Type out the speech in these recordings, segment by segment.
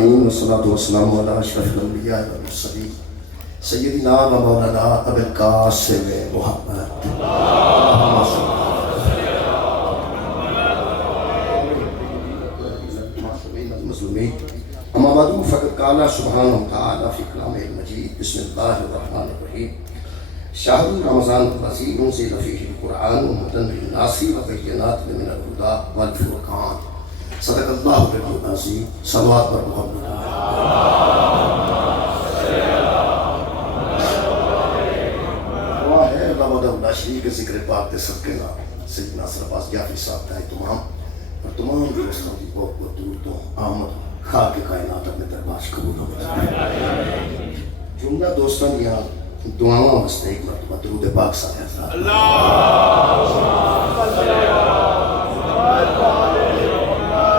العالمین والصلاة والسلام علی اشرف الانبیاء والمرسلین سیدنا و مولانا ابی القاسم محمد اما بعد فقد قال سبحانہ وتعالی فی کلامہ المجید بسم اللہ الرحمن الرحیم شہر رمضان الذی انزل فیہ القرآن ہدی للناس وبینات من الہدی والفرقان صدق اللہ العلی العظیم صلوات پر محمد دعا ہے اللہ وحدہ لا شریک کے ذکر پاک دے صدقے نال سیدنا ناصر عباس جعفری صاحب کا تمام اور تمام دوستوں کی بہت بہت درود و آمد خاک کائنات اپنے دربار سے قبول ہو جملہ دوستوں دیا دعاواں واسطے ایک مرتبہ درود پاک سارے حضرات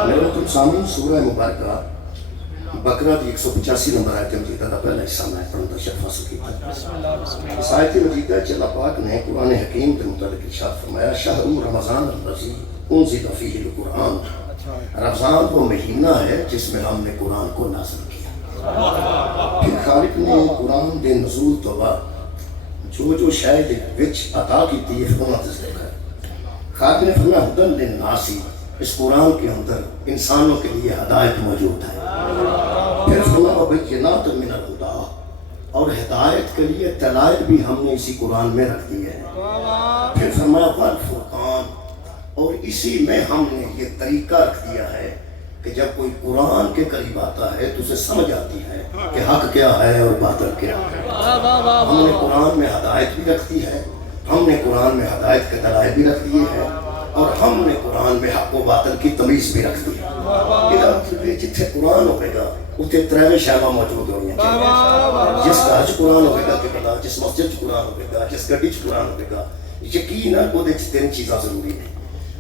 میرے تم سامنے سورہ مبارکہ بقرہ دی 185 نمبر آیت مجیدہ کا پہلا حصہ میں پڑھتا شرف حاصل کیا اس آیت مجیدہ چ اللہ پاک نے قرآن حکیم کے متعلق ارشاد فرمایا شہر رمضان الذی انزل فیہ القرآن رمضان وہ مہینہ ہے جس میں ہم نے قرآن کو نازل کیا پھر خالق نے قرآن دے نزول تو بعد جو شاید وچ عطا کی تھی فرماتے ذکر ہے خالق نے فرمایا ہدی للناس اس قرآن کے اندر انسانوں کے لیے ہدایت موجود ہے پھر فرمایا وبینات من الہدی اور ہدایت کے لیے دلائل بھی ہم نے اسی قرآن میں رکھ دی ہے پھر فرمایا والفرقان اور اسی میں ہم نے یہ طریقہ رکھ دیا ہے کہ جب کوئی قرآن کے قریب آتا ہے تو اسے سمجھ آتی ہے کہ حق کیا ہے اور باطل کیا ہے ہم نے قرآن میں ہدایت بھی رکھ دی ہے ہم نے قرآن میں ہدایت کے دلائل بھی رکھ دیے ہیں اور ہم نے قرآن میں حق و باطل کی تمیز بھی رکھ دی ہے جتنے قرآن ہوئے گا اتنے ترے شہبہ موجود ہوئی ہیں جس گھر چ قرآن ہوئے گا کہ پتا جس مسجد چ قرآن ہوئے گا جس گڈی چ قرآن ہوئے گا یقیناً وہ تین چیزاں ضروری ہیں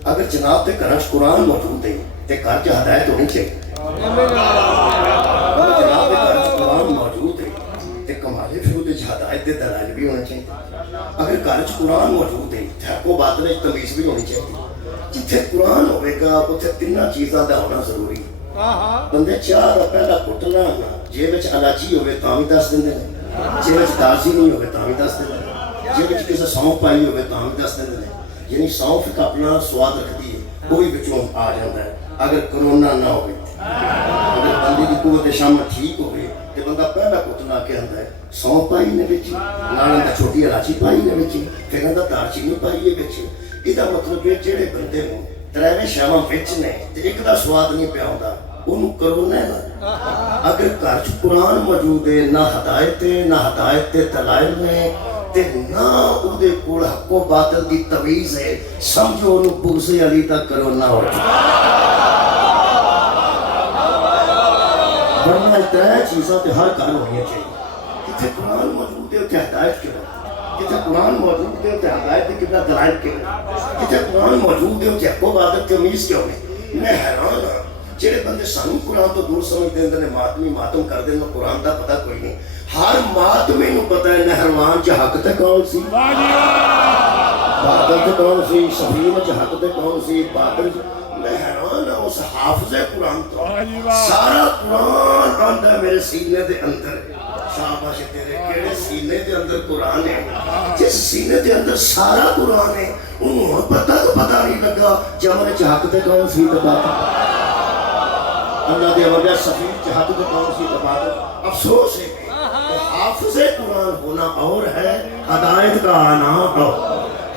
اگر جناب تے گھر قرآن موجود ہے تے گھر چ ہدایت ہونی چاہیے اگر جناب تے گھر قرآن موجود ہے تے کمالے پھر وہ ہدایت دے دلائل بھی ہونے چاہیے اگر گھر قرآن موجود ہے تے حق و باطل کی تمیز بھی ہونی چاہیے جتھے قرآن ہوئے گا اتنے تین چیزاں دا ہونا ضروری ہے بندے چاہ دا پہلا کٹنا جے وچ الائچی ہوئے تاں بھی دس دیندے نے جے وچ دالچینی نہیں ہوئے تاں بھی دس دیندے نے جے وچ کسے سونف پائی ہوئے تاں بھی دس دیندے نے یعنی سونف کا اپنا سواد رکھتی ہے کوئی بچوں آ جاتا ہے اگر کرونا نہ ہوئے اگر بندی کی قوت شامت ٹھیک ہوئے تو بندہ پہلا کتنا کے اندر ہے سونف پائی نے بچی نال اندر چھوٹی الائچی پائی نے بچی پھر اندر دالچینی پائی ہے بچی یہ مطلب ہے جہے بندے ہوں ترے شاواں وچ نے تے ایک دا سواد نہیں پیا ہوندا اونوں کرونا ہے نا اگر گھر چ قرآن موجود ہے نہ ہدایت تے دلائل نے تے نہ اودے کول حق و باطل دی تمیز ہے سمجھو انہوں بغض علی تک کرونا ہو ورنہ ترے چیزاں تے ہر گھر ہونی چاہیے جتھے قرآن موجود ہے اتنے ہدایت کیوں جتھے قرآن موجود ہے اتنے ہدایت کے کتنا دلائل کیوں جتھے قرآن موجود ہے اتنے حق و باطل کی تمیز کیوں نہیں میں حیران ہاں جہے بندے سانو قرآن تو دور سمجھتے ہیں ماتمی ماتم کر دیں قرآن دا پتہ کوئی نہیں ہر ماتمی نو پتہ ہے نہروان چ حق تے کون سی باطل تے کون سی سفین چ حق تے کون سی باطل میں حیران ہوں اس حافظ قرآن تو سارا قرآن آندا میرے سینے دے اندر شاباش تیرے کیڑے سینے دے اندر قرآن ہے جس سینے دے اندر سارا قرآن ہے انہوں پتہ نہیں لگا جمع چ حق تے کون سی باطل اللہ دے وجہ سفین چ حق تے کون سی باطل افسوس ہے حافظ قرآن ہونا اور ہے ہدایت کا آنا اور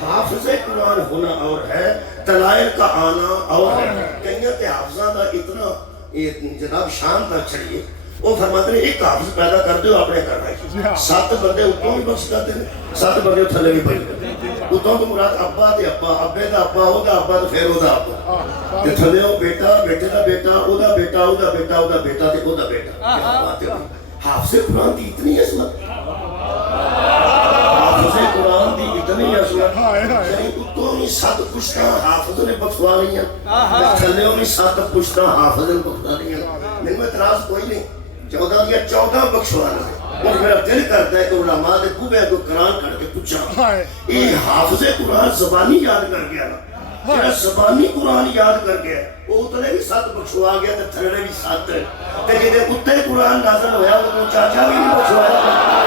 حافظ قرآن ہونا اور ہے دلائل کا آنا اور ہے کہیں کہ حافظہ کا اتنا جناب شان تک چڑھیے وہ فرماتے ہیں ایک حافظ پیدا کر دو اپنے کرنا ہے 7 بندے اتوں بھی بخش کرتے ہیں 7 بندے تھلے بھی پڑھ کرتے ہیں اتوں تو مراد ابا تے ابا ابے دا ابا او دا ابا تے پھر او دا ابا تے تھلے او بیٹا بیٹے دا بیٹا او دا بیٹا او دا بیٹا او دا بیٹا تے او دا بیٹا حافظ قرآن دی اتنی عظمت حافظ قرآن دی اتنی عظمت یعنی اتوں بھی 7 پشتاں حافظ نے بخشوا رہی ہیں تھلے بھی 7 پشتاں حافظ نے بخشوا رہی ہیں میرے میں اعتراض کوئی نہیں 14 یا 14 بخشوانا ہے اور میرا دل کرتا ہے کہ علماء دے بوبے کو قرآن کر کے پوچھا یہ حافظ قرآن زبانی یاد کر گیا نا ਜਿਹੜਾ ਜ਼ਬਾਨੀ ਕੁਰਾਨ ਯਾਦ ਕਰ ਗਿਆ ਉਹ ਉਤਲੇ ਵੀ 7 ਬਖਸ਼ਵਾ ਗਿਆ ਤੇ ਥੱਲੇ ਵੀ 7 ਤੇ ਜਿਹਦੇ ਉੱਤੇ ਕੁਰਾਨ ਨਾਜ਼ਲ ਹੋਇਆ ਉਹਨੂੰ ਚਾਚਾ ਵੀ ਨਹੀਂ ਬਖਸ਼ਵਾਇਆ।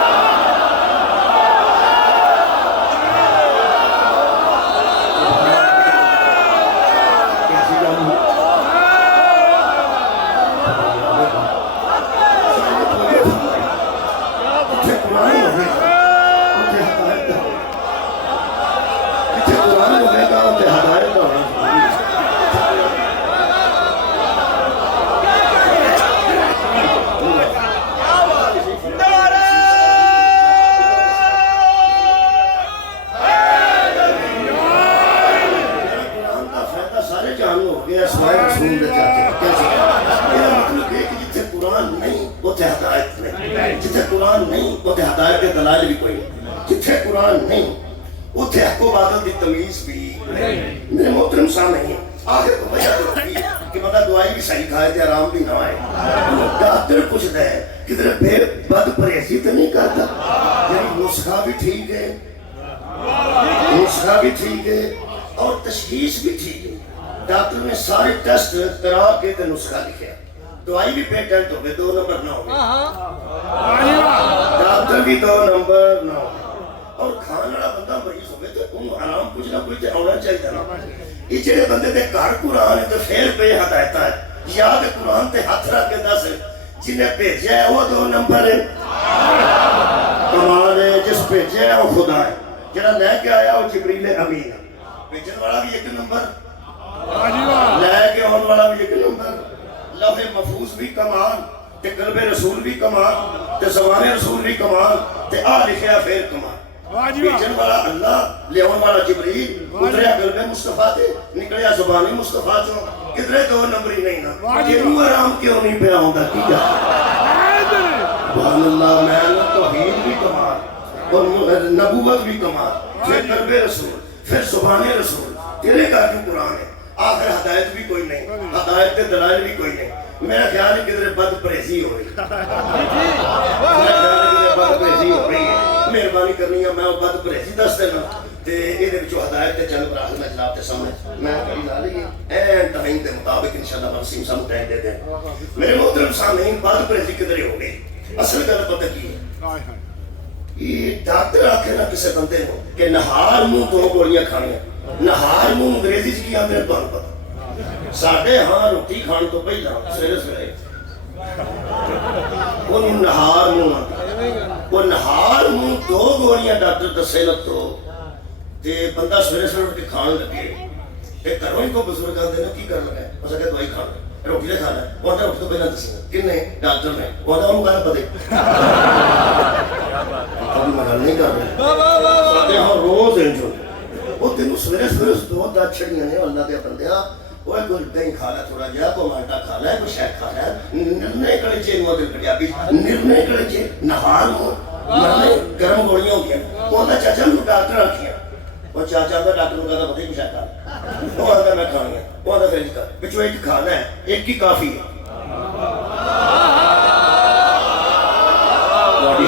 میرے محترم سامنے آخر کو وجہ ہوتی ہے کہ بندہ دوائی بھی صحیح کھائے تھے آرام بھی نہ آئے. ڈاکٹر پوچھتا ہے کدھر بد پرہیزی تو نہیں کرتا. یعنی نسخہ بھی ٹھیک ہے، نسخہ بھی ٹھیک ہے اور تشخیص بھی ٹھیک ہے. ڈاکٹر نے سارے ٹیسٹ کرا کے نسخہ لکھا. دوائی بھی پیٹنٹ ہو گئے 2 نمبر نہ ہو گئے، ڈاکٹر بھی 2 نمبر نہ ہو گئے. اور کھانے والا بندہ مریض ہوئے تو انہوں آرام کچھ نہ کچھ آنا چاہیے نا. یہ جڑے بندے دے گھر قرآن ہے تو پھر پہ ہدایت ہے یاد قرآن تے ہاتھ رکھ کے دس جنہیں بھیجا ہے وہ 2 نمبر ہے. کمال ہے جس بھیجا ہے وہ خدا ہے، جڑا لے کے آیا وہ جبریل امین ہے. بھیجن والا بھی 1 نمبر، لے کے آن والا بھی 1 نمبر. لوح محفوظ بھی کمال تے قلب رسول بھی کمال تے زبان رسول بھی کمال تے آ لکھیا پھر کمال. بھیجن والا اللہ، لے آن والا جبریل، اتریا قلب مصطفیٰ تے نکلیا زبان مصطفیٰ چوں. کدھرے 2 نمبری نہیں نا. یہ آرام کیوں نہیں پیا ہوندا کی جا سبحان اللہ. میں توحید بھی کمال اور نبوت بھی کمال، پھر قلب رسول، پھر زبان رسول. تیرے گھر جو قرآن ہے آخر ہدایت بھی کوئی نہیں، ہدایت کے دلائل بھی کوئی نہیں. میرا خیال ہے کدھر بد پرہیزی ہو رہی ہے، میرا خیال ہے کدھر بد پرہیزی ہو رہی ہے. مہربانی کرنی ہے میں بد پرہیزی دس دینا تے یہ ہدایت کے چند براہ میں جناب کے سامنے میں کری لا لی این ٹائم کے مطابق انشاءاللہ مرسیم سام ٹائم دے دیں. میرے محترم سامعین بد پرہیزی کدھر ہو گئی. اصل گل پتہ کی ہے، یہ ڈاکٹر آکھے نا کسی بندے کو کہ نہار منہ 2 گولیاں کھانیاں. نہار منہ انگریزی کی آدھے تمہیں پتہ ساڈے ہاں روٹی کھان تو پہلا سویرے سویرے وہ نہار منہ آتا. وہ نہار منہ 2 گولیاں ڈاکٹر دسے نہ تو تے بندہ سویرے سویرے اٹھ کے کھان لگے. تے گھروں ہی کو بزرگ آتے ہیں کی کر لگا ہے اس کہ دوائی کھانا روٹی نے کھانا ہے. وہ آتا روٹی تو پہلا دسے کنے ڈاکٹر نے. وہ آتا انہوں کہنا پتے ابھی مگر نہیں کر رہے ساڈے ہاں روز انجو وہ تینوں سویرے سویرے 2 دات چھڑیاں نے اللہ دے بندیاں. وہ کوئی دہی کھا لیا تھوڑا جہا کوئی مالٹا کھا لیا کوئی شاید کھا لیا. نرنے کڑچے نو دل کٹیا بھی نرنے کڑچے نہار ہو مرنے گرم گولیاں ہو گیا. وہ آتا چاچا میں ڈاکٹر رکھیا. وہ چاچا کا ڈاکٹر کو کہتا پتہ ہی کچھ کھا لیا. وہ آتا میں کھانی ہے. وہ آتا پھر کر بچوں ایک کھانا ہے، ایک ہی کافی ہے.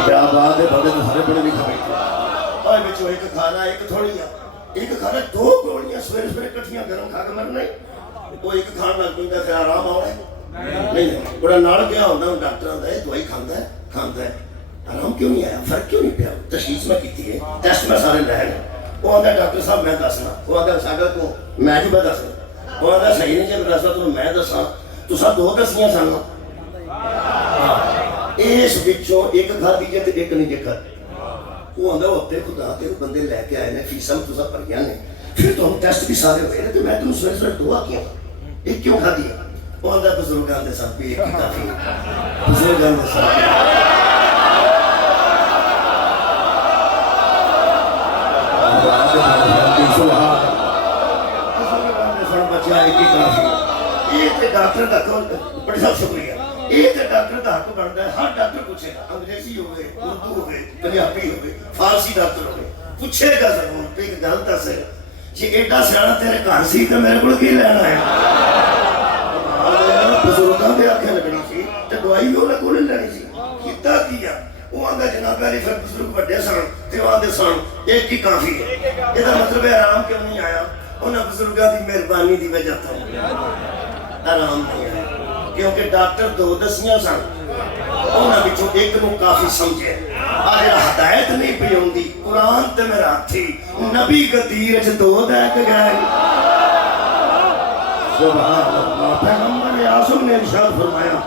کیا بات ہے بندے تو سارے بڑے لکھا بیٹھے اور بچوں ایک کھانا ایک تھوڑی ہے. ایک کھانا 2 گولیاں سویرے سویرے کٹھیاں گرم کھا کے مرنا. وہ ایک کھان لگ پہ پھر آرام آنا نہیں. بڑا نال گیا ہوتا ہوں ڈاکٹر آتا ہے دوائی کھانا ہے آرام کیوں نہیں آیا، فرق کیوں نہیں پیا. تشخیص میں کی ہے، ٹیسٹ میں سارے لے لیں. وہ آتا ڈاکٹر صاحب میں دسنا. وہ آتا ساڈا کو میں جو دسنا. وہ آتا صحیح نہیں جب دسنا تو میں دسا تو 2 دسیاں سن. اس بچوں ایک کھا دیجیے تو ایک نہیں جے کھا. وہ آتا وہ اپنے خدا کے بندے لے کے آئے نے فیساں تو بھریاں نے پھر تم ٹیسٹ بھی سارے ہوئے تو میں تم سویرے سویرے دعا کیا ایک کیوں کھا دیا. وہ آتا بزرگان دے ساتھ بھی ایک ہی کافی ہے. بزرگان دے ساتھ بچہ ایک ہی کافی ہے. یہ ڈاکٹر کا بڑی سب شکریہ. یہ ڈاکٹر کا حق بنتا ہے. ہر ڈاکٹر پوچھے گا انگریزی ہوئے اردو ہوئے پنجابی ہوئے فارسی ڈاکٹر ہوئے پوچھے گا ضرور ایک گل دس جی ایڈا سیاح تیرے گھر سی تو میرے کو کی لینا ہے. بزرگوں کے آخر لگنا سی تو دوائی بھی انہیں کو نہیں لینی سی. کیتا کیا وہ آتا جناب علی پھر بزرگ بڑے سن تو آتے سن ایک ہی کافی ہے. یہ مطلب ہے آرام کیوں نہیں آیا. انہاں بزرگاں دی مہربانی دی وجہ تو آرام نہیں ہے کیونکہ ڈاکٹر دو دسیاں سن انہاں وچوں ایک نو کافی سمجھے آج ہدایت نہیں پئی ہوندی قرآن تے میرا ہاتھی نبی گدیر وچ دو دے کے گئے سبحان اللہ پیغمبر اعظم نے ارشاد فرمایا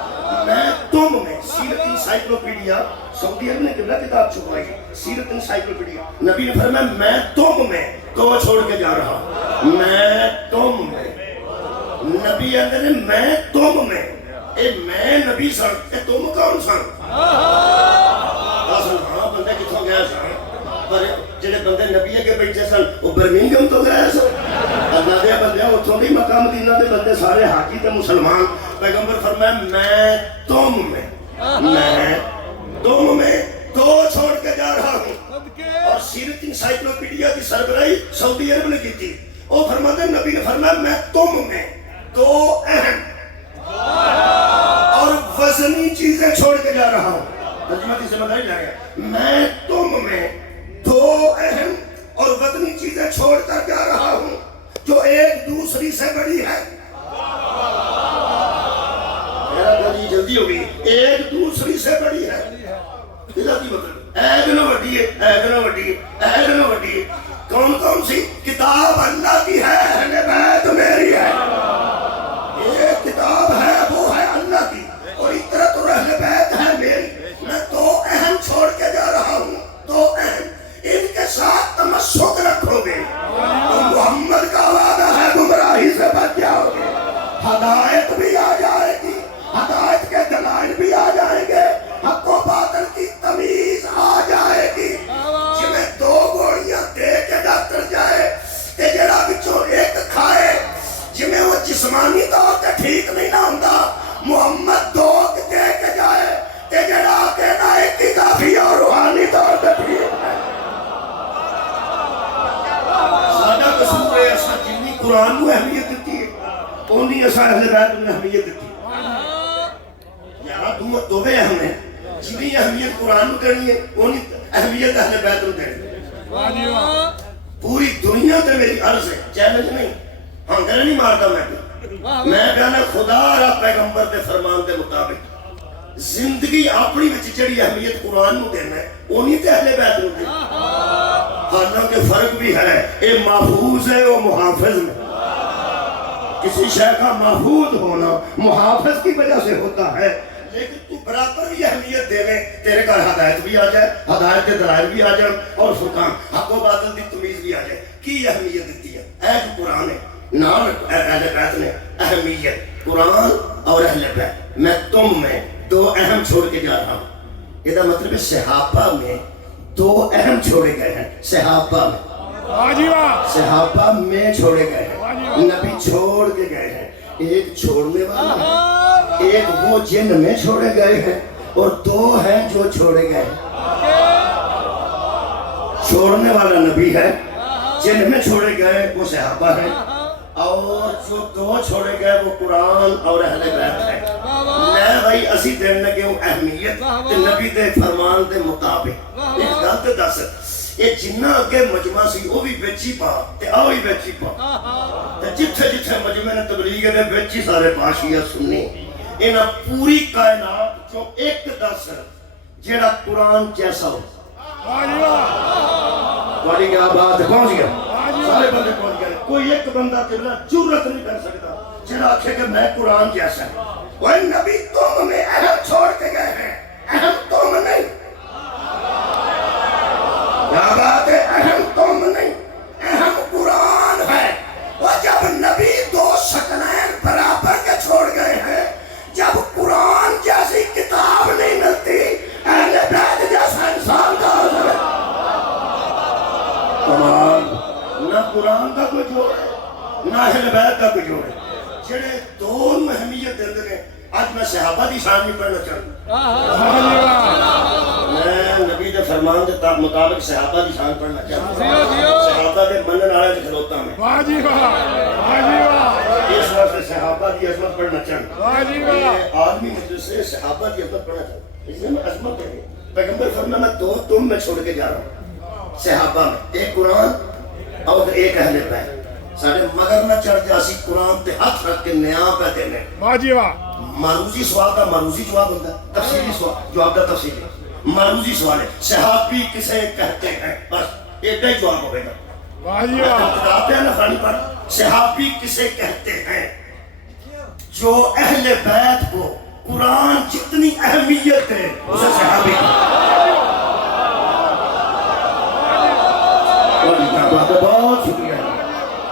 میں تم میں سیرت انسائکلوپیڈیا سعودی عرب نے قبلہ کتاب چھپائی سیرت انسائکلوپیڈیا نبی نے فرمایا میں تم میں تو چھوڑ کے جا رہا ہوں میں تم میں نبی اندر میں تم میں اے میں نبی سن اے تم کون سن اصل ہاں بندے کتوں گیا سن پر جڑے بندے نبی اگے بیٹھے سن وہ برمنگھم تو گئے سن اللہ دے بندے اتوں دی مکہ مدینہ دے بندے سارے حاجی تے مسلمان پیغمبر فرمایا میں تم میں تو چھوڑ کے جا رہا ہوں اور سیرت انسائکلوپیڈیا کی سربراہی سعودی عرب نے کی تھی وہ فرماتے نبی نے فرمایا میں تم میں دو اہم اور وزنی چیزیں چھوڑ کے جا رہا ہوں ترجمہ سے مدد لگا میں تم میں دو اہم اور وزنی چیزیں چھوڑ کر جا رہا ہوں جو ایک دوسری سے بڑی ہے میرا گلی جلدی ہوگی ایک دوسری سے بڑی ہے ایک نہ وڈی ہے کون کون سی کتاب اللہ کی ہے اہل بیت میری ہے ایک کتاب ہے وہ ہے اللہ کی اور اطرت اور اہل بیت ہے میری میں دو اہم چھوڑ کے جا رہا ہوں دو اہم ان کے ساتھ تمسک رکھو گے تو محمد کا وعدہ ہے گمراہی سے بچ جاؤ گے ہدایت بھی آ جائے گی ہدایت کے دلائل بھی آ جائیں گے حق و باطل کی تمیز آ جائے گی جنہیں دو گوڑیاں دے کے ڈاکٹر جائے تے جڑا بچوں ایک کھائے جنہیں وہ جسمانی طور تے ٹھیک نہیں نہ ہوندا محمد دو دے کے جائے تے جڑا کے نہ ایک ہی کافی اور روحانی طور تے ٹھیک ہے سادہ قصور ہے ایسا جنہی قرآن کو اہمیت دیتی ہے انہی ایسا اہل بیت نے اہمیت دیتی ہے یہاں دووے اہم ہیں جنہی اہمیت قرآن کو کرنی ہے انہی اہمیت اہل بیت کو کرنی ہے پوری دنیا تے میری عرض ہے چیلنج نہیں ہنگر نہیں مارتا میں کہنا خدا را پیغمبر دے فرمان دے مطابق زندگی اپنی وچ جڑی اہمیت قرآن کو دینا ہے انہی تے اہل بیت کو دینا حالانکہ فرق بھی ہے اے محفوظ ہے وہ محافظ میں کسی شے کا محفوظ ہونا محافظ کی وجہ سے ہوتا ہے لیکن تو برابر بھی اہمیت دے لے تیرے کا ہدایت بھی آ جائے ہدایت کے دلائل بھی آ جائیں اور فرقان حق و باطل دی تمیز بھی آ جائے کی اہمیت دیتی ہے ایک قرآن ہے نام اہل بیت نے اہمیت قرآن اور اہل بیت میں تم میں دو اہم چھوڑ کے جا رہا ہوں یہ دا مطلب ہے صحابہ میں دو اہم چھوڑے گئے ہیں صحابہ میں چھوڑے گئے ہیں نبی چھوڑ کے گئے ہیں ایک چھوڑنے والا ہے ایک وہ جن میں چھوڑے گئے ہیں اور دو ہیں جو چھوڑے گئے ہیں چھوڑنے والا نبی ہے جن میں چھوڑے گئے وہ صحابہ ہیں اور جو دو چھوڑے گئے وہ قرآن اور اہل بیت ہے میں بھائی اسی دن لگے ہوں اہمیت تے نبی دے فرمان دے مطابق ایک گل تے دس یہ جنہ اگے مجمع سی وہ بھی بیچی پا تے آؤ ہی بیچی پا تے جتھے جتھے مجمع نے تبلیغ دے بیچی سارے پاشیہ سننی انہاں پوری کائنات جو ایک دس جیڑا قرآن جیسا ہو والی کیا بات ہے پہنچ گیا سارے بندے پہنچ گئے کوئی ایک بندہ قبلہ جرت نہیں کر سکتا جڑا آکھے کہ میں قرآن جیسا ہے وہ نبی تم میں اہم چھوڑ کے گئے ہیں اہم تم نہیں کیا بات ہے اہم تم نہیں اہم قرآن ہے اور جب نبی دو شکلیں برابر کے چھوڑ گئے ہیں جب قرآن جیسی کتاب نہیں ملتی اہل بیت جیسا انسان کا حضر ہے کمال نہ قرآن کا کوئی جوڑ ہے نہ اہل بیت کا کوئی جوڑ ہے جڑے دون اہمیت دے ہیں آج میں صحابہ دی شان نہیں پڑھنا چاہتا میں نبی دے فرمان دے مطابق صحابہ دی شان پڑھنا چاہتا صحابہ دے منن والے تے کھلوتا میں اس واسطے صحابہ دی عظمت پڑھنا چاہتا آدمی مجلس سے صحابہ دی عظمت پڑھنا چاہتا اس لیے میں عظمت ہے پیغمبر فرمایا میں دو تم میں چھوڑ کے جا رہا ہوں صحابہ میں ایک قرآن اور ایک اہل بیت ساڈے مگر نہ چڑھ جاسی قرآن تے ہاتھ رکھ کے نیا پہ دینے واہ جی واہ معروضی سوال کا معروضی جواب ہوتا ہے، تفصیلی سوال جواب کا تفصیلی معروضی سوال ہے صحابی کسے کہتے ہیں، بس ایک ہی جواب ہوئے گا واہ جی واہ کتاب ہے نا خانی پر صحابی کسے کہتے ہیں جو اہل بیت کو قرآن جتنی اہمیت ہے اسے صحابی بہت شکریہ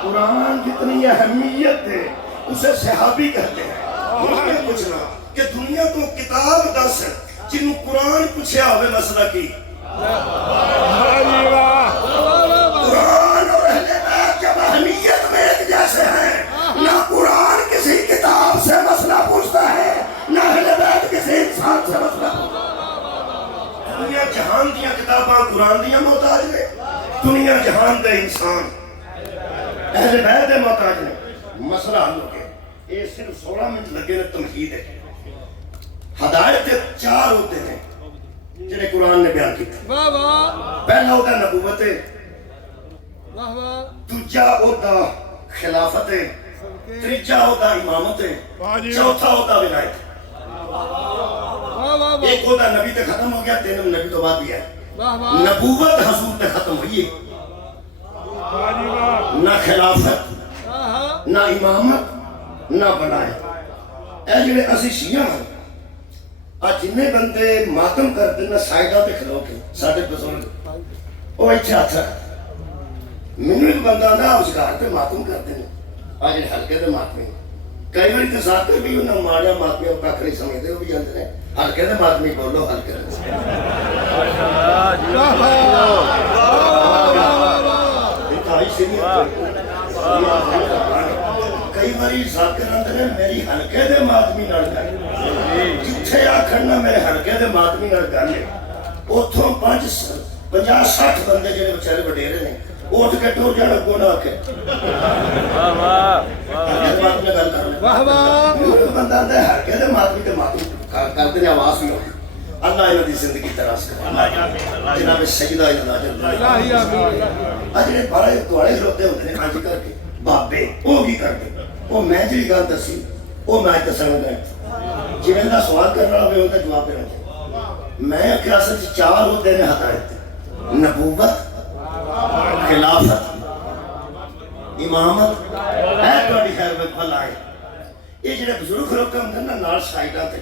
قرآن جتنی اہمیت ہے اسے صحابی کہتے ہیں مجھے پوچھنا کہ دنیا تو کتاب دس ہے جنہوں قرآن پوچھا ہوئے مسئلہ کی واہ جی واہ قرآن اور اہل بیت جب اہمیت میں ایک جیسے ہیں نہ قرآن کسی کتاب سے مسئلہ پوچھتا ہے نہ اہل بیت کسی انسان سے مسئلہ پوچھتا ہے دنیا جہان دیا کتاباں قرآن دیا محتاج نے دنیا جہان دے انسان اہل بیت دے محتاج نے مسئلہ حل ہو گیا یہ صرف 16 منٹ لگے نے تمہید ہے ہدایت چار ہوتے ہیں جنہیں قرآن نے بیان کیا واہ واہ پہلا ہوتا نبوت واہ واہ دوجا ہوتا خلافت تیجا ہوتا امامت چوتھا ہوتا ولایت واہ واہ ایک ہوتا نبی تے ختم ہو گیا تین نبی تو بعد بھی ہے واہ واہ نبوت حضور تے ختم ہوئی ہے واہ جی واہ نہ خلافت نہ امامت نہ ولایت اے جڑے اسی شیعہ ہیں آج جنہیں بندے ماتم کر دینا سائیڈہ تے کھلو کے ساڑھے بزرگ وہ اچھا اچھا منو ایک بندہ نا اوزگار تے ماتم کر دینا آج ہلکے تے ماتمی کئی باری تے ذاکر بھی انہوں ماریا ماتمی اور کاکھری سمیتے ہو بھی جانتے ہیں ہلکے تے ماتمی بولو ہلکے تے انتہائی سنی کئی باری ذاکر اندر ہے میری ہلکے تے ماتمی نال کر جتھے آکھنا میرے ہلکے دے ماتمی نال گل ہے اوتھوں 50-60 بندے جڑے بیچارے وڈیرے نے اٹھ کے ٹور جان اگوں نہ آکھے واہ واہ واہ واہ بندہ آندا ہے ہلکے دے ماتمی تے ماتمی کردے نے آواز بھی ہوندی اللہ انہاں دی زندگی تراش کرے جناب سیدہ الہی اجے بڑے دوڑے ہوتے ہوندے نے ہاں جی کر کے بابے او کی کردے او میں جڑی گل دسی او میں دسن گیا جنہیں دا سوال کرنا ہوئے ہوتا جواب دینا چاہیے میں اکراصل سے چار ہوتے ہیں ہدایت نبوت خلافت امامت ہے توڑی خیر میں پھل آئے یہ جنہیں بزرگ روکے ہوتے ہیں نا نال سائیڈہ تے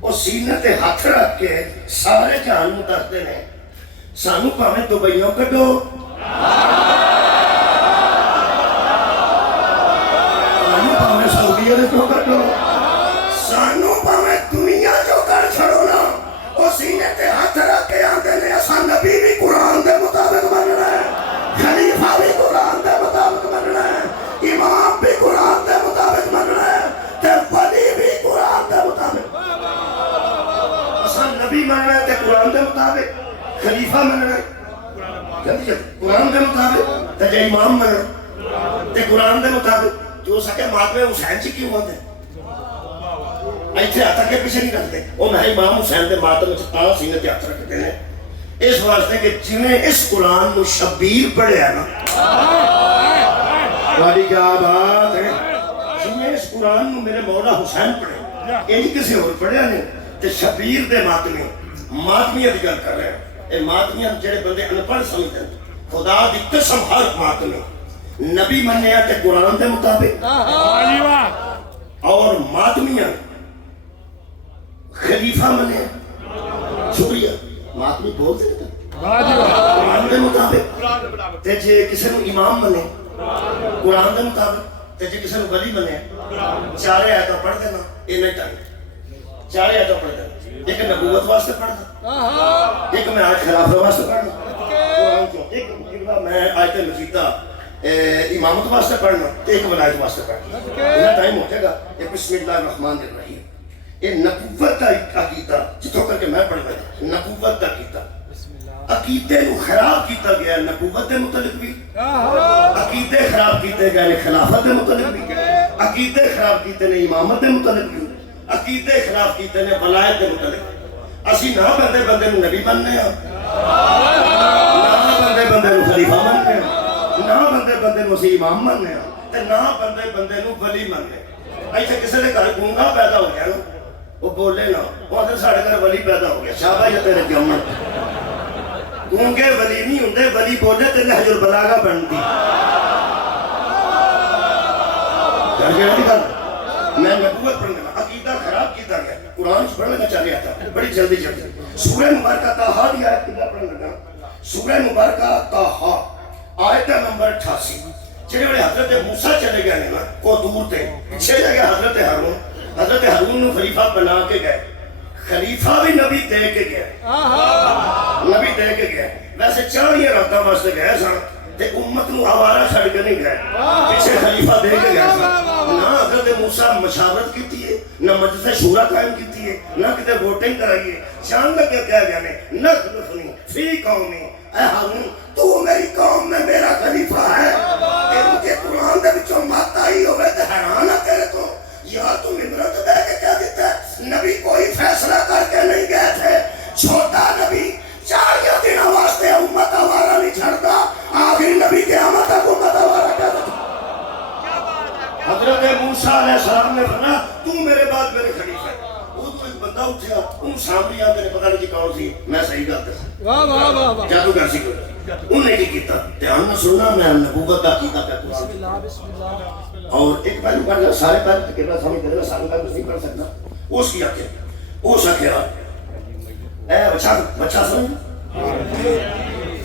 وہ سینہ تے ہاتھ رکھ کے سارے جہان متحدے نے سانو پاہمیں دبئیوں کٹو سانو پاہمیں سعودیہ نے تو کٹو سانو پاہمیں دنیا جو کر چھڑو نا وہ سینے تے ہاتھ رکھ کے آندے نے اساں نبی بھی قرآن دے مطابق مننا ہے خلیفہ بھی قرآن دے مطابق مننا ہے امام بھی قرآن دے مطابق مننا ہے تے ولی بھی قرآن دے مطابق اساں نبی مننا ہے تے قرآن دے مطابق خلیفہ مننا ہے قرآن دے مطابق تے جے امام مننا تے قرآن دے مطابق جو سکے ماتمے حسین جی کیوں ہوتے ہیں ایتھے ہاتھ کے پیچھے نہیں رکھتے وہ میں امام حسین دے ماتم وچ تاں سینے تے ہاتھ رکھتے ہیں اس واسطے کہ جنہیں اس قرآن نو شبیر پڑھیا نا والی کیا بات ہے جنہیں اس قرآن نو میرے مولا حسین پڑھے یعنی کسی اور پڑھیا نہیں تے شبیر دے ماتمیہ دی گل کر رہے ہیں اے ماتمیہ جڑے بندے انپڑھ سمجھتے ہیں خدا دی قسم ہر ماتمی نبی منیا تے قرآن دے مطابق اور ماتمیہ خلیفہ منے شکریہ ماتمی بولتے ہیں قرآن دے مطابق تے جے کسی نو امام منے قرآن دے مطابق تے جے کسی نو ولی منے چارے آیتاں پڑھ دینا یہ نہیں ٹائم چارے آیتاں پڑھ دینا ایک نبوت واسطے پڑھنا ایک میں آیت خلافہ واسطے پڑھنا قرآن کیوں ایک میں آیت مجیدہ امامت واسطے پڑھنا ایک ولایت واسطے پڑھنا انہا ٹائم ہو جائے گا یہ بسم اللہ الرحمن الرحیم یہ نبوت کا عقیدہ جتوں کر کے میں پڑھ رہا نبوت کا عقیدہ عقیدے کو خراب کیتا گیا نبوت دے متعلق بھی عقیدے خراب کیتے گئے خلافت دے متعلق بھی عقیدے خراب کیتے نے امامت دے متعلق بھی عقیدے خراب کیتے نے ولایت دے متعلق اسی نہ بندے نو نبی مننے ہاں نہ بندے نو خلیفہ مننے ہاں ਨਾ ਬੰਦੇ ਬੰਦੇ ਨੂੰ ਅਸੀਂ ਇਮਾਮ ਮੰਨਦੇ ਆ ਤੇ ਨਾ ਬੰਦੇ ਬੰਦੇ ਨੂੰ ਵਲੀ ਮੰਨਦੇ। ਇੱਥੇ ਕਿਸੇ ਦੇ ਘਰ ਗੂੰਗਾ ਪੈਦਾ ਹੋ ਗਿਆ ਨਾ, ਉਹ ਬੋਲੇ ਨਾ, ਉਹ ਆਖਦੇ ਸਾਡੇ ਘਰ ਵਲੀ ਪੈਦਾ ਹੋ ਗਿਆ, ਸ਼ਾਬਾਸ਼ ਤੇਰੇ ਜੰਮਣ। ਗੂੰਗੇ ਵਲੀ ਨਹੀਂ ਹੁੰਦੇ, ਵਲੀ ਬੋਲੇ ਤੇ ਨਹਿਜੁਲ ਬਲਾਗਾ ਬਣਦੀ। میں نبوت پڑھنے لگا، عقیدہ خراب کیتا گیا، قرآن پڑھنے کا چاہ رہا تھا بڑی جلدی سورہ مبارکہ طٰہٰ کی آیت کتنا پڑھنے لگا، سورہ مبارکہ طٰہٰ آیت نمبر 88 جنہیں بڑے حضرت موسیٰ چلے گئے نا کو دور تھے، پیچھے جا گیا حضرت ہارون نے خلیفہ بنا کے گئے، خلیفہ بھی نبی دے کے گئے، نبی دے کے گئے، ویسے 4 راتاں واسطے گئے سن تے امت نو آوارہ چھڑ کے نہیں گئے، پیچھے خلیفہ دے کے گئے سن۔ نہ حضرت موسیٰ مشاورت کیتی ہے، نہ مجلس شورا قائم کیتی ہے، نہ کتے ووٹنگ کرائی ہے، جان لگے کہہ گیا نے نخلفنی فی قومی، اے ہارون تو میری قوم میں میرا خلیفہ ہے، کہ مجھے قرآن دے بچوں مات آئی ہوئے تے حیران ہے تیرے تو، یا تم عبرت دے کے کیا دیتا ہے، نبی کوئی فیصلہ کر کے نہیں گئے تھے، چھوٹا نبی 4 دن واسطے امت آوارہ نہیں چھڑتا، آخری نبی قیامت تک امت آوارہ کہتا تھا۔ حضرت موسیٰ علیہ السلام نے فرمایا تو میرے بعد میرے خلیفہ ہے۔ وہ تو ایک بندہ اٹھیا، ان سامنے آتے نے پتہ نہیں جی کون سی، میں صحیح کرتا تھا، واہ واہ واہ واہ، جادوگر سی کوئی، انہوں نے کی کیتا، دھیان نہ سننا، میں نبوت کا عقیدہ پہ قرآن، اور ایک پہلو پڑھ لیا، سارے پہلو تقریبا سامنے کرے گا، سارے پہلو نہیں پڑھ سکتا، اس کی آنکھیں، اس آنکھیں، اے بچہ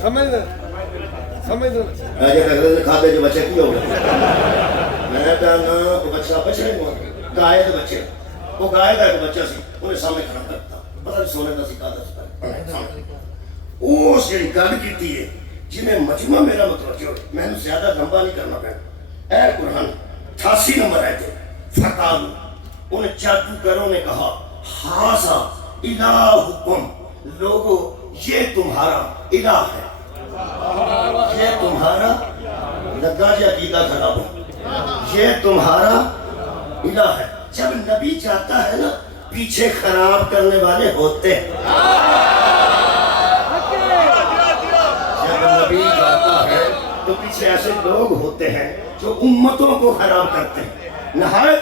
سمجھ سمجھ کھاتے جو بچے کی ہو گئے، میں کہنا وہ بچہ بچے نہیں ہوا، گائے دے بچے، وہ گائے کا ایک بچہ سی، انہیں سامنے کھڑا کرتا، پتہ نہیں سونے کا سکھا تھا، اس جڑی گل کیتی ہے جنہیں مجمع میرا متوجہ ہوئے، میں نے زیادہ لمبا نہیں کرنا پہنا، اے قرآن 88 نمبر آئے تھے، فقالو انہیں جادوگروں نے کہا ہاذا الہکم، لوگو یہ تمہارا الہ ہے، یہ تمہارا لگا جی عقیدہ خراب ہو، یہ تمہارا الہ ہے۔ جب نبی جاتا ہے نا پیچھے خراب کرنے والے ہوتے ہیں، جب نبی جاتا ہے تو پیچھے ایسے لوگ ہوتے ہیں جو امتوں کو خراب کرتے ہیں، نہایت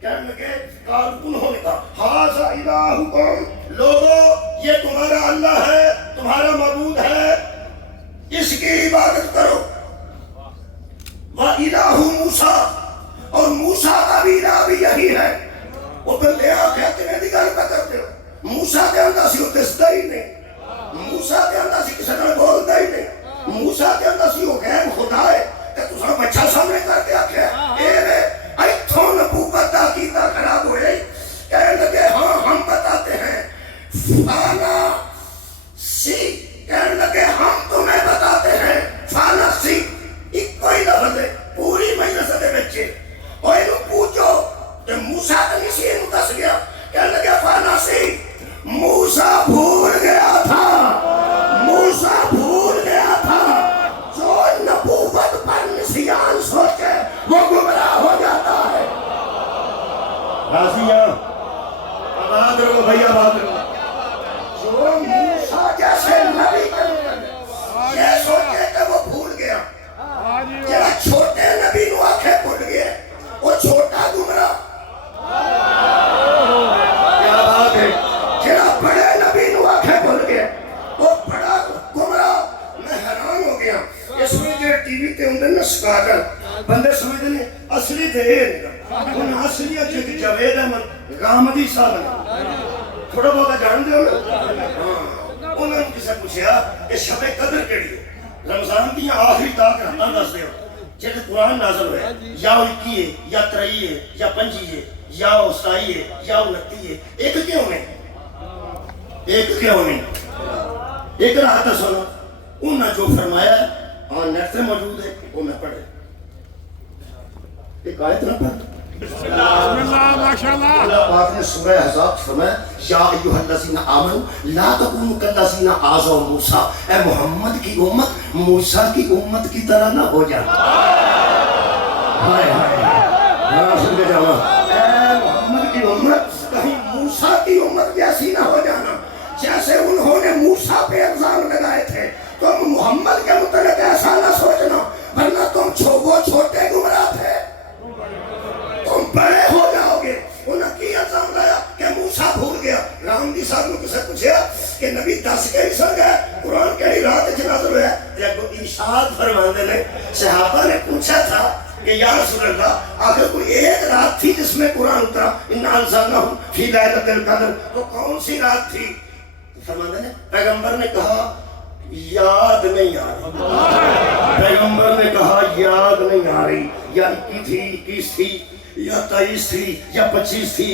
کہنے لگے انہوں نے کہا ہاذا الہکم، لوگو یہ تمہارا اللہ ہے، تمہارا معبود ہے، اس کی عبادت کرو۔ وَإِلَٰهُ مُوسَىٰ، اور موسیٰ کا بھی الہ بھی یہی ہے۔ وہ بندے آنکھ ہے تمہیں دی گل پہ کرتے ہو، موسیٰ کے اندر سی وہ دستا ہی نہیں، موسیٰ کے اندر سی کسی نے بولتا ہی نہیں، موسیٰ کے اندر سی وہ غیر خدا ہے کہ تسا بچہ سامنے کر کے آکھے اے وے ایتھوں نبوت دا عقیدہ خراب ہوئے، کہنے لگے ہاں ہم بتاتے ہیں، فانا سی، کہنے لگے ہم تمہیں بتاتے ہیں، فانا سی ایک کوئی لفظ ہے پوری مجلس دے بچے، اور انہوں پوچھو کہ موسیٰ کا نہیں سی انہوں دس گیا، کہنے لگے فانا سی، موسیٰ بھول گیا تھا، موسیٰ بھول گیا تھا، جو نبوت پر نسیان سوچے وہ گمراہ ہو جاتا ہے۔ راضی ہیں؟ آباد رہو بھئی، آباد رہو۔ جو موسیٰ جیسے نبی یہ سوچے کہ وہ بھول گیا، جڑا چھوٹے نبی نو آنکھیں بھول گئے، وہ چھوٹا گمراہ، کیا بات ہے، جڑا بڑے نبی نو آنکھیں بھول گئے، وہ بڑا گمراہ۔ میں حیران ہو گیا، اس میں جو ٹی وی تے ہوندے نا سکاگر، بندے سمجھتے ہیں اصلی تے یہ نہیں، ان اصلیت جو کہ جاوید احمد غامدی صاحب نے تھوڑا بہت جان دے ہونا، انہوں نے کسے پوچھا کہ شب قدر کیڑی ہے، رمضان کی آخری تاک رہتا دس دے ہو، جب قرآن نازل ہوئے یا 21 ہے یا 23 ہے یا 25 ہے یا 27 ہے یا 29 ہے، ایک کیوں نہیں، ایک کیوں نہیں، ایک راحت سنو، انہوں نے جو فرمایا ہے اور نیٹ سے موجود ہے وہ میں پڑھے، ایک آیت نہ پڑھ، بسم اللہ ماشاءاللہ، اللہ پاک نے سورہ احزاب فرمایا یا ایھا الذین آمنوا لا تکونوا کالذین آذوا موسیٰ، اے محمد کی امت موسیٰ کی امت کی طرح نہ ہو جانا، ہائے ہائے ہائے سن کے جانا، اے محمد کی امت کہیں موسیٰ کی امت جیسی نہ ہو جانا، جیسے انہوں نے موسیٰ پہ الزام لگائے تھے، تو محمد کے متعلق ایسا نہ سوچنا مودی صاحب نے کسے پوچھا کہ نبی دس کے نہیں سن گئے قرآن کہڑی رات وچ نازل ہوا ہے؟ جب ارشاد فرماندے نے صحابہ نے پوچھا تھا کہ یا رسول اللہ آخر کوئی ایک رات تھی جس میں قرآن اترا انا انزلناہ فی لیلۃ القدر، تو کون سی رات تھی؟ فرماندے نے پیغمبر نے کہا یاد نہیں آ رہی، پیغمبر نے کہا یاد نہیں آ رہی، یا 21 تھی، 21 تھی، یا 23 تھی، یا 25 تھی،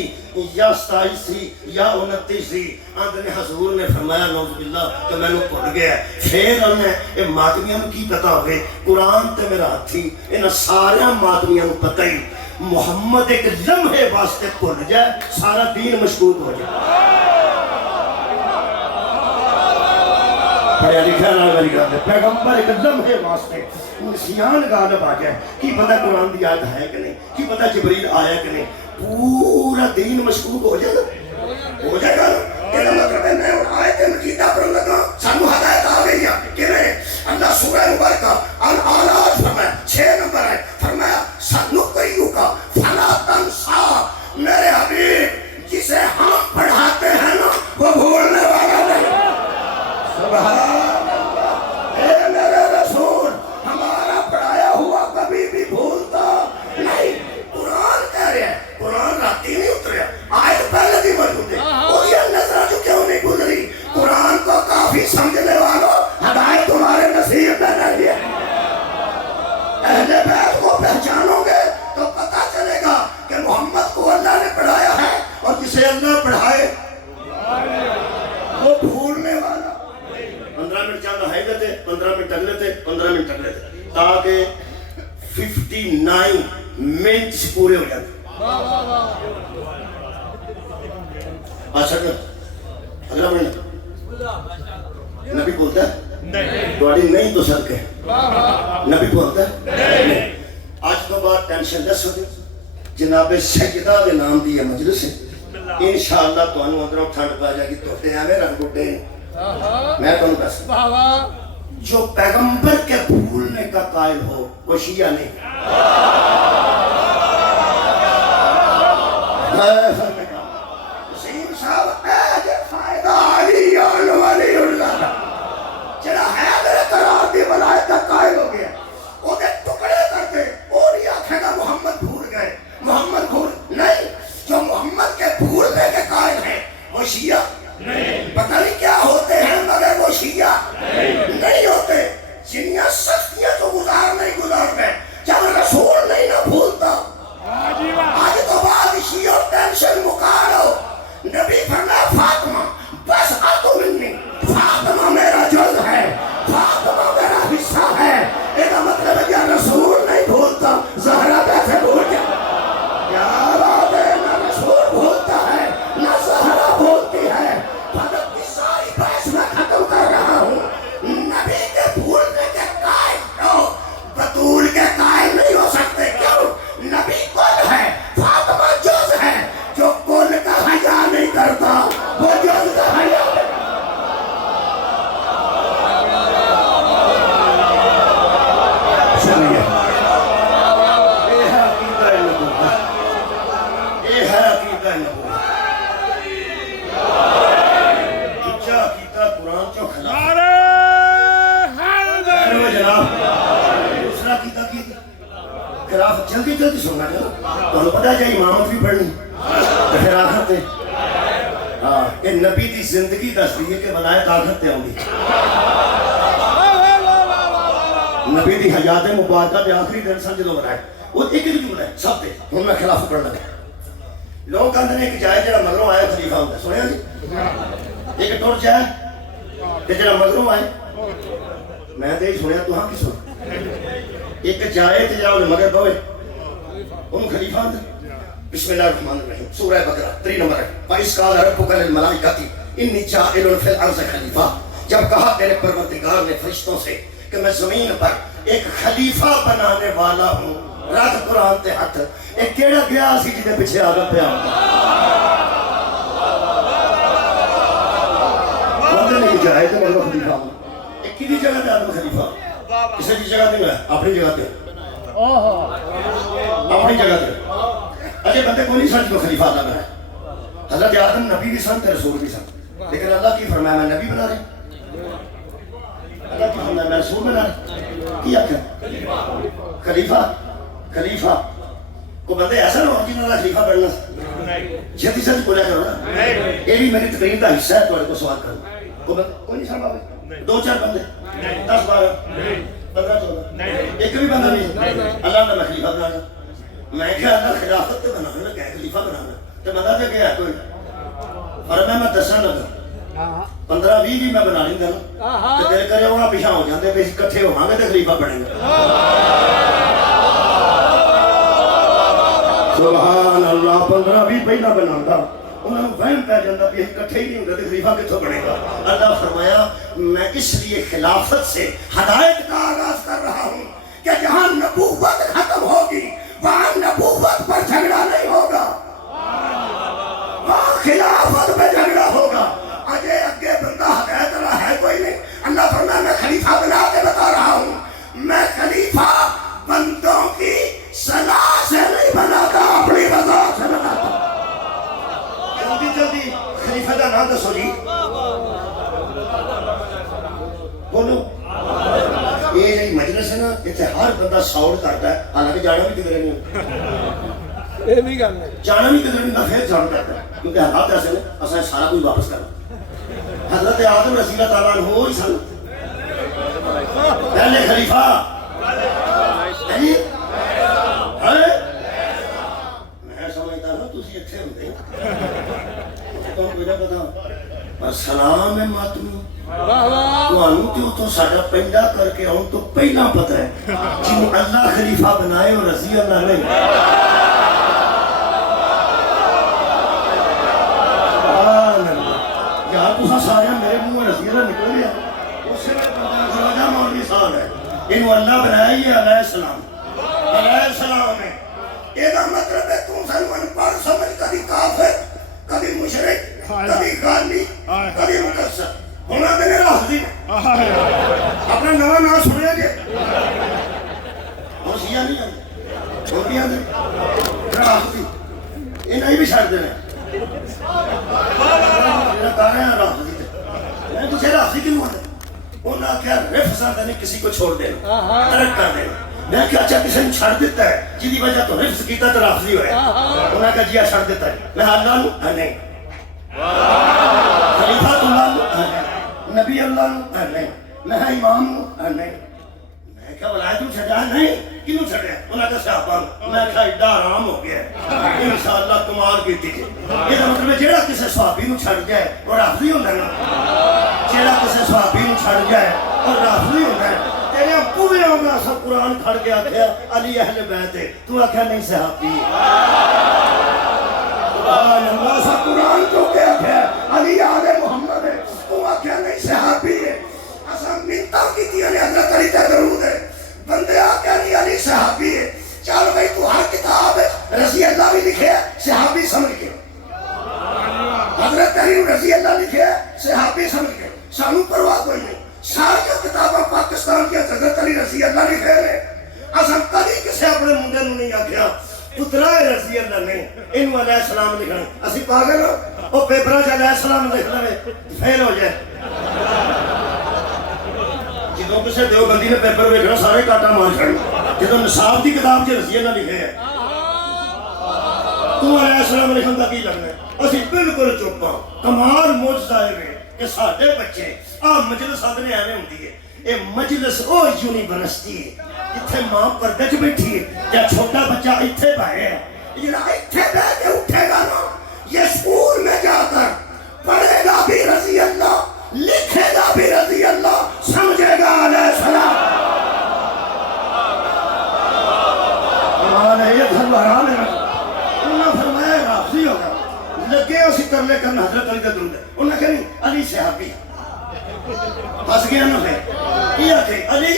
یا 27 تھی، یا 29 تھی۔ آندھنے حضور نے فرمایا نعوذ باللہ کہ میں نے پڑھ گیا ہے۔ پھر انہیں یہ ماتمیاں کی پتا ہوئے قرآن تے میرا ہاتھ تھی، انہیں سارے ماتمیاں پتہ ہی محمد ایک لمحے واسطے پڑھ جائے سارا دین مشکوک ہو جائے۔ پڑھیا لکھا نہ میری گل ہے، پیغمبر ایک لمحے واسطے نسیان غالب آ جائے، کی پتہ قرآن دی آیت ہے کہ نہیں، کی پتہ جبریل آیا کہ نہیں، پورا دین مشکوک ہو جائے گا، ہو جائے گا۔ کہ مطلب ہے میں آیت مجیدہ پر لگا سانو ہدایت آ گئی ہے کہ نہیں؟ اللہ سورہ مبارکہ الآیات فرمایا 6 نمبر ہے، فرمایا سنقرئک فلا تنسا، میرے حبیب جسے ہم پڑھاتے ہیں نا وہ بھولنے والا نہیں۔ سبحان اللہ، اے میرے رسول ہمارا پڑھایا ہوا کبھی بھی بھولتا نہیں۔ قرآن کہہ رہے ہیں، قرآن راتی نہیں اتریا، آیت پہلے بھی موجود ہے، اور یہ نظر جو کیوں نہیں گزری؟ قرآن کو کافی سمجھنے والوں ہدایت تمہارے نصیب میں نہیں ہے۔ اہل بیت کو پہچانو گے تو پتہ چلے گا کہ محمد کو اللہ نے پڑھایا ہے، اور جسے اللہ پڑھائے وہ بھولنے والا۔ 15 منٹ چاند ہائی دیتے، 15 منٹ اگلے تھے، 15 منٹ اگلے تھے، تاکہ 59 منٹ پورے ہو جاتے۔ اچھا اگلا منٹ نبی بولتا ہے تھوڑی نہیں تو صدقے نبی بولتا ہے نہیں۔ آج تو بات ٹینشن لیس ہو گئی، جناب سیدہ دے نام دی یہ مجلس ہے، انشاءاللہ تو انہوں اندروں ٹھنڈ پا جائے گی، توتے ہیں میں رنگ بوٹے ہیں۔ میں تو بس جو پیغمبر کے بھولنے کا قائل ہو وہ شیعہ نہیں۔ حسین صاحب اے فائدہ علی ولی اللہ جڑا ہے میرے قرار دی ولایت کا قائل ہو گیا، وہ دے ٹکڑے کرتے اور یہ آکھے گا محمد بھول گئے، محمد بھول نہیں۔ جو محمد کے بھولنے کے قائل ہیں وہ شیعہ پتہ نہیں کیا ہوتے ہیں، مگر وہ شیعہ نہیں ہوتے۔ جنیاں سختیاں تو گزار نہیں گزار گئے، جب رسول نہیں نہ بھولتا۔ آج تو بعد شیعہ ٹینشن مکارو، نبی فرمایا فاطمہ بس آتو منی، فاطمہ میرا جز ہے، فاطمہ میرا حصہ ہے۔ یہ مطلب ہے کہ رسول نہیں بھولتا، زہرا کیسے بھول جائے؟ کیا بات ہے، نہ رسول بھولتا ہے نہ زہرا بھولتی ہے۔ بھگت کی ساری بحث میں ختم کر رہا ہوں، نبی کے بھولنے کے قائل ہو، بطول کے قائل نہیں ہو سکتے۔ کیوں؟ نبی کل ہے، فاطمہ جز ہے، جو کل کا حیا نہیں کرتا وہ جز کا حیا نہیں۔ سنیے، یہ ہے عقیدہ نبوت، یہ ہے عقیدہ نبوت۔ سچا عقیدہ قرآن چو خلاف جناب۔ دوسرا عقیدہ کی خلاف جلدی جلدی سننا چاہو تو ہمیں پتا جائے امامت بھی پڑھنی تو پھر آخرت ہے۔ ہاں کہ نبی دی زندگی دس دی ہے کہ ولایت آخرت تے آؤں گی۔ نبی دی حیات مبارکہ دے آخری دن سن جدو بنائے وہ ایک جملہ ہے سب تے ہوں میں خلاف پڑھنا ہے۔ لوگ کہتے ہیں کہ جائے جڑا مگروں آیا خلیفہ ہوتا ہے، سنیا جی؟ ایک ٹور جائے کہ جڑا مگروں آئے، میں تے سنیا تو ہاں کی سن، ایک جائے تے جڑا انہیں مگر پوے انہوں خلیفہ ہوتا ہے۔ بسم اللہ الرحمن الرحیم، سورہ بقرہ 3 نمبر ہے۔ وَإِذْ قَالَ رَبُّكَ لِلْمَلَائِكَةِ إِنِّي جَاعِلٌ فِي الْأَرْضِ خَلِيفَةً، جب کہا تیرے پروردگار نے فرشتوں سے کہ میں زمین پر ایک خلیفہ بنانے والا ہوں، رکھ قرآن تے ہاتھ، ایک کیڑا گیا سی جدے پیچھے آدم پہ آتا بندے نے جائے تو مطلب خلیفہ ہوں۔ ایک کی جگہ تے آدم خلیفہ، کسی کی جگہ تے ہے اپنی جگہ تے، اپنی جگہ تے اجے بندے کو نہیں سمجھ کو خلیفہ اللہ بنائے۔ حضرت آدم نبی بھی سن تے رسول بھی سن، لیکن اللہ کی فرمایا میں نبی بنا رہے اللہ کی فرمایا میں رسول بنا رہے کیا کیا خلیفہ کو بندے ایسا نہ ہو جنہوں نے خلیفہ بننا جیتی سچ بولیا کرو نا یہ بھی میری تقریر کا حصہ ہے تھوڑے کو سوال کروں کوئی نہیں سامنے دو چار بندے 10 12 15 14 ایک بھی بندہ نہیں اللہ نے میں خلیفہ بنانا میں کیا اللہ خلافت تے بنانا کہ خلیفہ بنانا تے بندہ تے کیا کوئی پر میں دسن لگا 15 20 بھی میں بنا لیندا نا تے دل کرے ہونا پیچھے ہو جاندے تے اکٹھے ہوواں گے تے خلیفہ بنے گا سبحان اللہ 15 20 پہلا بناتا انہوں نے وہم پہ جاندہ کہ اکٹھے ہی نہیں ہوتا تو خلیفہ کتوں بنے گا اللہ فرمایا میں اس لیے خلافت سے ہدایت کا آغاز کر رہا ہوں کہ جہاں نبوت ختم ہوگی وہاں نبوت پر جھگڑا نہیں ہوگا وہاں خلافت پہ جھگڑا ہوگا اجے اگے بندہ ہدایت رہا ہے کوئی نہیں اللہ فرمایا میں خلیفہ بنا کے بتا رہا ہوں میں خلیفہ بندوں کی صلاح سے نہیں بناتا اپنی رضا سے بناتا جلدی خلیفہ کا نام دسو جی بولو یہ مجلس ہے نا اتنے ہر بندہ ساؤنڈ کرتا ہے حالانکہ جانا بھی کدھر نہیں یہ بھی کرنا جانا بھی کدھر نہیں پھر ساؤنڈ کرتا ہے کیونکہ حالات ایسے نے اصل سارا کچھ واپس کرنا حضرت آدم رضی اللہ تعالیٰ عنہ ہی سن پہلے خلیفہ میں سمجھتا نا تھی اتنے ہوتے پر سلام ہے ماتم تو ساڈا پنڈا کر کے آؤں تو پہلا پتہ ہے جنہوں اللہ خلیفہ بنائے اور رضی اللہ نہیں یار تو سارے میرے منہ رضی اللہ نکل گیا اس سے میں پتہ مولوی صاحب ہے انہوں اللہ بنایا یہ علیہ السلام ہے یہ مطلب ہے تم سنون پڑھ سمجھ کبھی کافر کبھی مشرک کبھی غالی کبھی مقصر ہونا میں نے رافضی اپنا نواں نام سنے گے اور شیعہ نہیں آتے اور بھی آتے رافضی یہ نہیں بھی چھڑ دینا کہا ہے رافضی میں تجھے رافضی کیوں آتے انہوں نے کیا رفضہ دینے کسی کو چھوڑ دینا ترک کر دینا میں کیا اچھا کسی نے چھڑ دیتا ہے جی دی وجہ تو رفض کیتا تو رافضی ہوئے انہوں نے کہا جی چھڑ دیتا ہے میں اللہ ہوں نہیں خلیفہ اللہ ہوں نبی اللہ ہوں نہیں میں امام ہوں نہیں میں کیا بلائے تم چھڑا نہیں کیوں چھڑے انہوں نے کہا صحابہ میں کہا ایڈا آرام ہو گیا انشاءاللہ کمال کی تیجے یہ تو مطلب جیڑا کسی صحابی نو چھڑ جائے اور رافضی ہوتا ہے نا جیڑا کسی صحابی نو چھڑ جائے اور رافضی ہوتا ہے تیرے پورے ہوگا سب قرآن کھڑ کے آکھیا علی اہل بیت ہے تو آکھیا نہیں صحابی سبحان اللہ سب قرآن تو کے آکھیا علی آل محمد ہے تو آکھیا نہیں صحابی ہے اصلا منتہ کی دیا نے حضرت علی تے درود ہے بندے آکھیا نہیں علی صحابی ہے چل بھائی تو ہر کتاب ہے رضی اللہ بھی لکھے ہے صحابی سمجھ کے حضرت علی رضی اللہ لکھے ہے صحابی سمجھ کے سانو پرواہ کوئی نہیں ساری کتاباں پاکستان کی حضرت علی رضی اللہ لکھے ہیں اصلا کبھی کسی اپنے منڈے نو نہیں آکھیا پترا رضی اللہ نے انہوں علیہ السلام لکھنا اسی پاگل ہو وہ پیپرہ جا علیہ السلام لکھنا میں فیل ہو جائے جدوں کسی دیوبندی نے پیپر ویکھنا سارے کاٹا مار چھڑنا جدوں نصاب دی کتاب چ رضی اللہ لکھے ہے تو علیہ السلام لکھن دا کی لگنا ہے اسی بالکل چپ ہاں کمال معجزہ ہے کہ ساڈے بچے مجلس آدھنے آنے ہوتی ہے یہ مجلس او یونیورسٹی ہے اتھے ماں پردے چ بیٹھی ہے یا چھوٹا بچہ اتھے بھائے ہے یہ اتھے بہ کے اٹھے گا نا یہ سکول میں جا کر پڑھے گا بھی رضی اللہ لکھے گا بھی رضی اللہ سمجھے گا علیہ السلام یہ گھر بحران ہے انہوں نے فرمایا رافضی ہوگا لگے اسی ترلے کرنا حضرت علی درود ہے انہوں نے کہا نہیں علی صحابی بس گیا نا پھر یہ آتے علی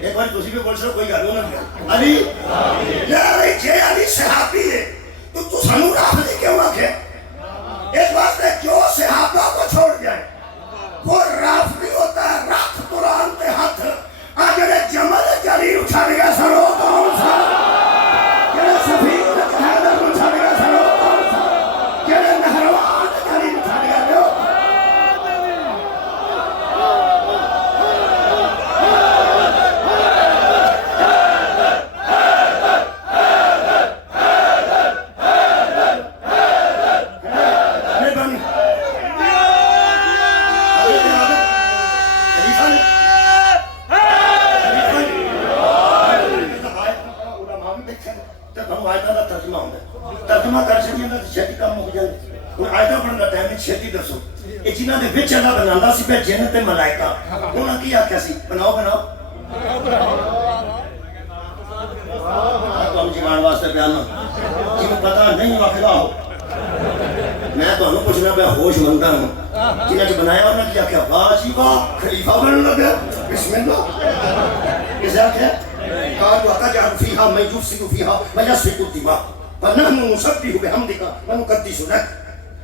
ایک بار تسی بھی بول سکو کوئی گالو نہ علی یا جے علی صحابی ہے تو سانو رافضی کیوں آکھے اس واسطے جو صحابہ کو چھوڑ جائے وہ رافضی ہوتا ہے رکھ قرآن کے ہاتھ اگر جمل جلی اٹھا گیا سرو کون سا جڑے سفید حیدر اٹھا گیا سرو کون سا جڑے نہروان جلی اٹھا گیا دسو یہ جنہاں دے وچ اللہ بناندا سی پہ جن تے ملائکہ انہاں کی آکھیا سی بناؤ بناؤ تم جیوان واسطے بیان جنہوں پتہ نہیں واقعہ ہو میں تو انہوں پوچھنا پہ ہوش مندہ ہوں جنہاں جو بنایا انہوں نے کیا کیا واہ جی واہ خلیفہ بننے لگا بسم اللہ اسے آکھیا قالوا أتجعل فيها من يفسد فيها ويسفك الدماء فنحن نسبح بحمدك ونقدس لك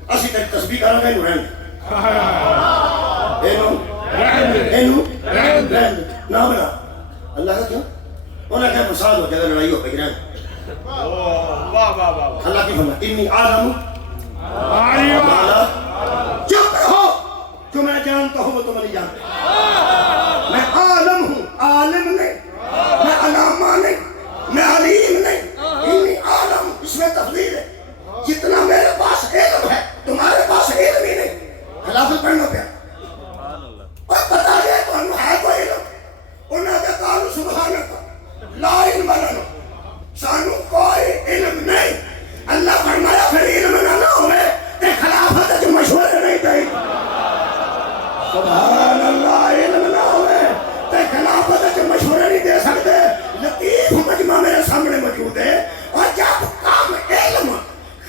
اسی تیری تسبیح کریں گے نورین اینو رہن نہ بنا اللہ کا کیوں انہیں کہا فساد ہو جائے لڑائی ہو پہ گرین اللہ کی فرمائے انی عالم چپ رہو جو میں جانتا ہوں وہ تم نہیں جانتے میں عالم ہوں عالم نہیں میں علامہ نہیں میں علیم نہیں انی عالم اس میں تفضیل ہے جتنا میرے پاس علم ہے تمہارے پاس علم ہی نہیں خلافت پڑھنا پیا اور بتا دے تو انہوں ہے کوئی علم انہوں نے کہا سبحانک لا علم لنا سانو کوئی علم نہیں اللہ فرمایا پھر علم نہ ہوئے تے خلافت جو مشورے نہیں دے سبحان اللہ علم نہ ہوئے تے خلافت جو مشورے نہیں دے سکتے لطیف مجمع میرے سامنے موجود ہے اور جب کام علم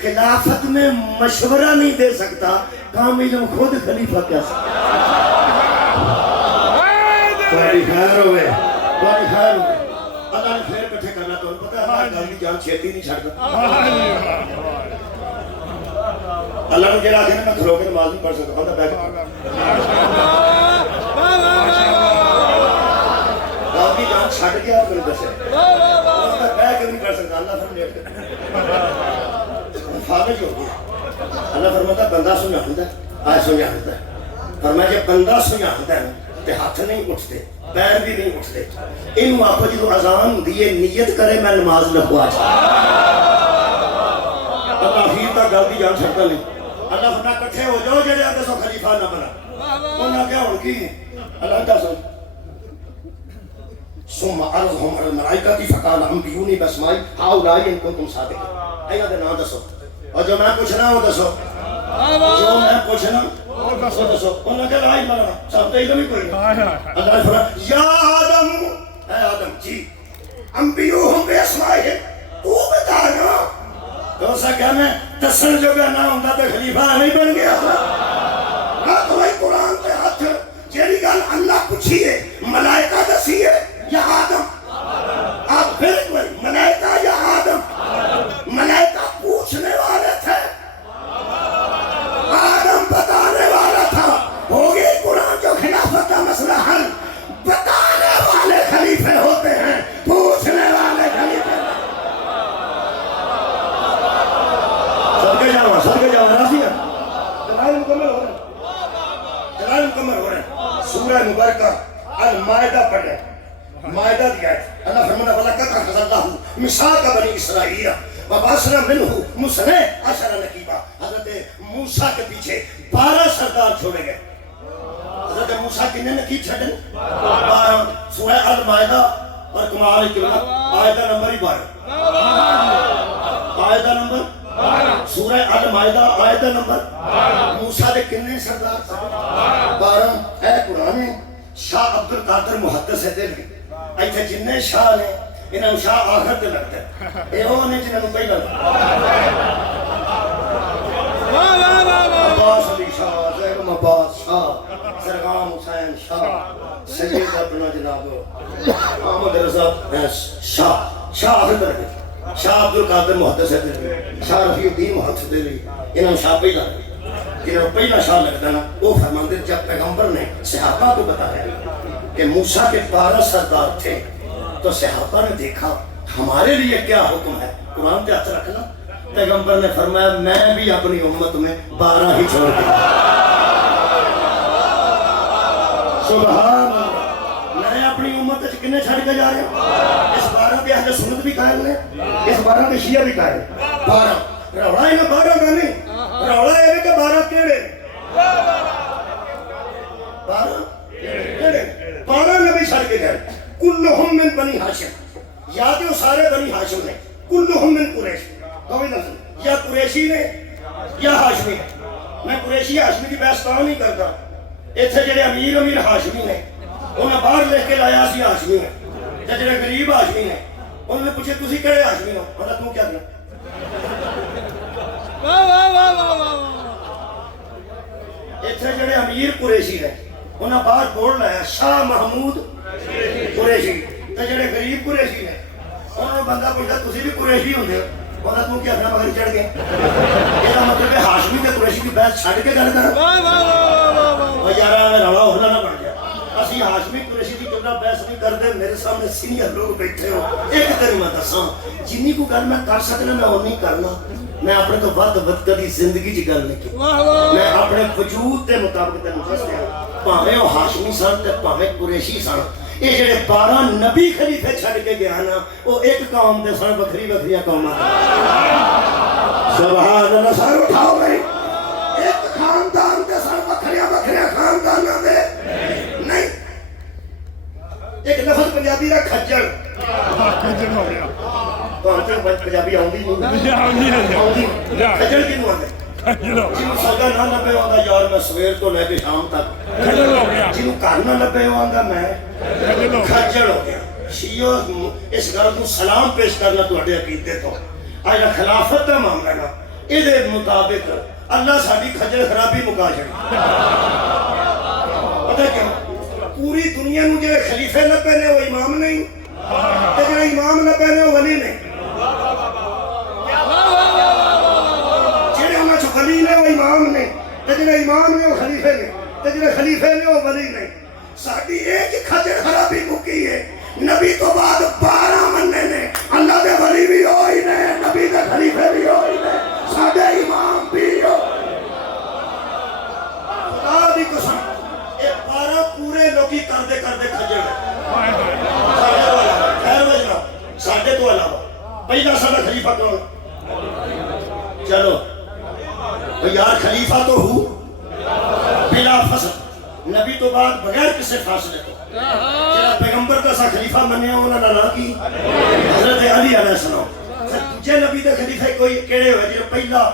خلافت میں مشورہ نہیں دے سکتا کام علم خود خلیفہ کیا سکتا بڑی خیر ہوئے بڑی خیر ہوئے اللہ نے خیر کٹھے کرنا تو پتہ ہے ہمارے گھر کی جان چھیتی نہیں چھڑتا اللہ نے کہا کہ میں کھلو کے نماز نہیں پڑھ سکتا بندہ بیٹھ گھر کی جان چھڑ گیا اور میرے دسے بندہ بیٹھ کے نہیں پڑھ سکتا اللہ فرم لیٹ کر فارغ ہو گیا اللہ فرماتا بندہ سمجھانتا ہے آئے سمجھانتا ہے فرمایا کہ بندہ سمجھانتا ہے تے ہاتھ نہیں اٹھتے پیر بھی نہیں اٹھتے انہوں آپ جدو اذان دیئے نیت کرے میں نماز لگوا چاہتا اللہ اخیر تک گل دی جان چھڑتا نہیں اللہ فرمایا کٹھے ہو جاؤ جڑے آگے سو خلیفہ نہ بنا انہاں کیا ہوں کی اللہ کا سن ثم عرضهم على الملائکہ فقال انبئونی باسماء هؤلاء ان کنتم صادقین اینا دے نام دسو اور جو میں پوچھنا ہوں دسو جو میں پوچھنا وہ دسو انہوں نے کہا لا علم لنا سامتے علم ہی کوئی نہیں اللہ نے فرمایا یا آدم اے آدم جی انبئوہم باسمائہم تو بتانا تو اسا کہا میں دسن جگہ نہ ہوندا تے خلیفہ نہیں بن گیا نہ تو بھائی قرآن تے ہاتھ جیڑی گل اللہ پوچھیے ملائکہ دسیے یا آدم آپ پھر کوئی ملائکہ یا آدم ملائکہ پوچھنے والے تھے آدم بتانے والا تھا ہو گئی قرآن جو خلافت کا مسئلہ حل بتانے والے خلیفے ہوتے ہیں پوچھنے والے خلیفے صدقے جاؤں راضی ہے جلال مکمل ہو رہے ہیں جلال مکمل ہو رہے ہیں سورہ مبارکہ المائدہ پڑھ رہے ہیں مائدہ دیا ہے اللہ فرمانا وَلَقَدْ أَخَذَ اللَّهُ مِيثَاقَ بَنِي إِسْرَائِیلَ وَبَعَثْنَا مِنْهُمْ اثْنَتَ عَشَرَ نَقِیبًا حضرت موسیٰ کے پیچھے 12 سردار چھوڑے گئے حضرت موسیٰ کتنے نقیب چھڑے 12 سورہ المائدہ اور کمال اکرام آیتہ نمبر 12 آیتہ نمبر سورہ المائدہ آیتہ نمبر موسیٰ دے کتنے سردار 12 اے قرآن شاہ عبد القادر محدث ہے دل ایتھے جننے شاہ نے انہوں شاہ آخر دے لگتا ہے اے وہ نے جنہوں پہلا عباس علی شاہ زیرم عباس شاہ سرغام حسین شاہ سید اپنا جناب احمد رضا شاہ شاہ آخر دے لگتا شاہ عبد القادر محدث ہے دل شاہ رفیع الدین محدث دل انہوں شاہ پہلا جنہوں پہلا شاہ لگتا نا وہ فرماندے جب پیغمبر نے صحابہ کو بتایا کہ موسیٰ کے 12 سردار تھے تو صحابہ نے دیکھا ہمارے لیے کیا حکم ہے قرآن پہ ہاتھ رکھنا پیغمبر نے فرمایا میں بھی اپنی امت میں 12 ہی چھوڑ دیا سبحان اللہ میں اپنی امت سے کنے چھڑ کے جا رہے ہیں اس 12 کے اہل سنت بھی قائل ہیں اس 12 کے شیعہ بھی قائل ہیں 12 روڑا ہے نا 12 کا نہیں روڑا ہے کہ 12 کیڑے 12 نبی چھڑ کے گئے کلہم من بنی ہاشم یا تو سارے بنی ہاشم نے کلہم من قریش کوئی نہ یا قریشی نے یا ہاشمی نے میں قریشی ہاشمی کی بحث تو نہیں کرتا اتنے جڑے امیر ہاشمی نے انہیں باہر لکھ کے لایا سی ہاشمی ہے تے جڑے غریب ہاشمی نے انہوں نے پوچھے تسی کہڑے ہاشمی ہو پتا تو کیا کرنا اتنے جڑے امیر قریشی نے انہیں باہر بورڈ لایا شاہ محمود قریشی تے جڑے غریب قریشی نے انہوں نے بندہ پوچھتا تسی بھی قریشی ہوندے ہو پتا تو کیا کرنا مگر چڑھ گیا یہ مطلب ہے ہاشمی تے قریشی کی بحث چھڑ کے گل کر یار میں رولا ہونا نہ بن گیا اسی ہاشمی قریشی کی جملہ بحث نہیں کرتے میرے سامنے سینئر لوگ بیٹھے ہو ایک دن میں دساں جنی کو گل میں کر سکنا میں وہ نہیں کرنا میں اپنے تو ود کدی زندگی چ گل نہیں کی میں اپنے وجود کے مطابق تینوں دس دیا بھاویں وہ ہاشمی سن تے بھاویں قریشی سن یہ جڑے 12 نبی خلیفے چھڑ کے گیا نا وہ ایک قوم دے سن بکھری بکھری قوماں سبحان اللہ سر اٹھاؤ بھائی ایک خاندان دے سن بکھری خانداناں دے نہیں ایک لفظ پنجابی دا کھجڑ ہو گیا تو پنجابی آؤندی نہیں کھجڑ کینوں آندے جنہوں سودا نہ لبے آندا یار میں سویر تو لے کے شام تک جنہوں گھر نہ لبے آندا میں کھجڑ ہو گیا شیعہ اس گل کو سلام پیش کرنا تواڈے عقیدے تو اج خلافت دا معاملہ نا اے مطابق اللہ ساڈی کھجڑ خرابی مکا چھڑی پتہ کیوں پوری دنیا نو جڑے خلیفے لبے نے وہ امام نہیں تے جڑے امام لبے نے وہ ولی نہیں جڑے انہاں چ ولی نے وہ امام نے تے جڑے امام نے وہ خلیفے نے تے جڑے خلیفے نے وہ ولی نہیں ساڈی ایک کھجڑ خرابی مکی ہے نبی تو بعد 12 مننے نے اللہ دے ولی بھی ہوئی نے نبی دے خلیفے بھی ہوئی نے ساڈے امام بھی ہو خدا دی قسم اے 12 پورے لوکی کردے کھجڑ خیر وجنا ساڈے تو علاوہ پہلا ساڈا خلیفہ کون چلو یار خلیفہ تو ہو بلا فصل نبی تو بعد بغیر کسی فاصلے تو جڑا پیغمبر کا سا خلیفہ منیا انہاں دا نام کی حضرت علی علیہ السلام دوجے نبی دے خلیفہ کوئی کیڑے ہوئے جڑا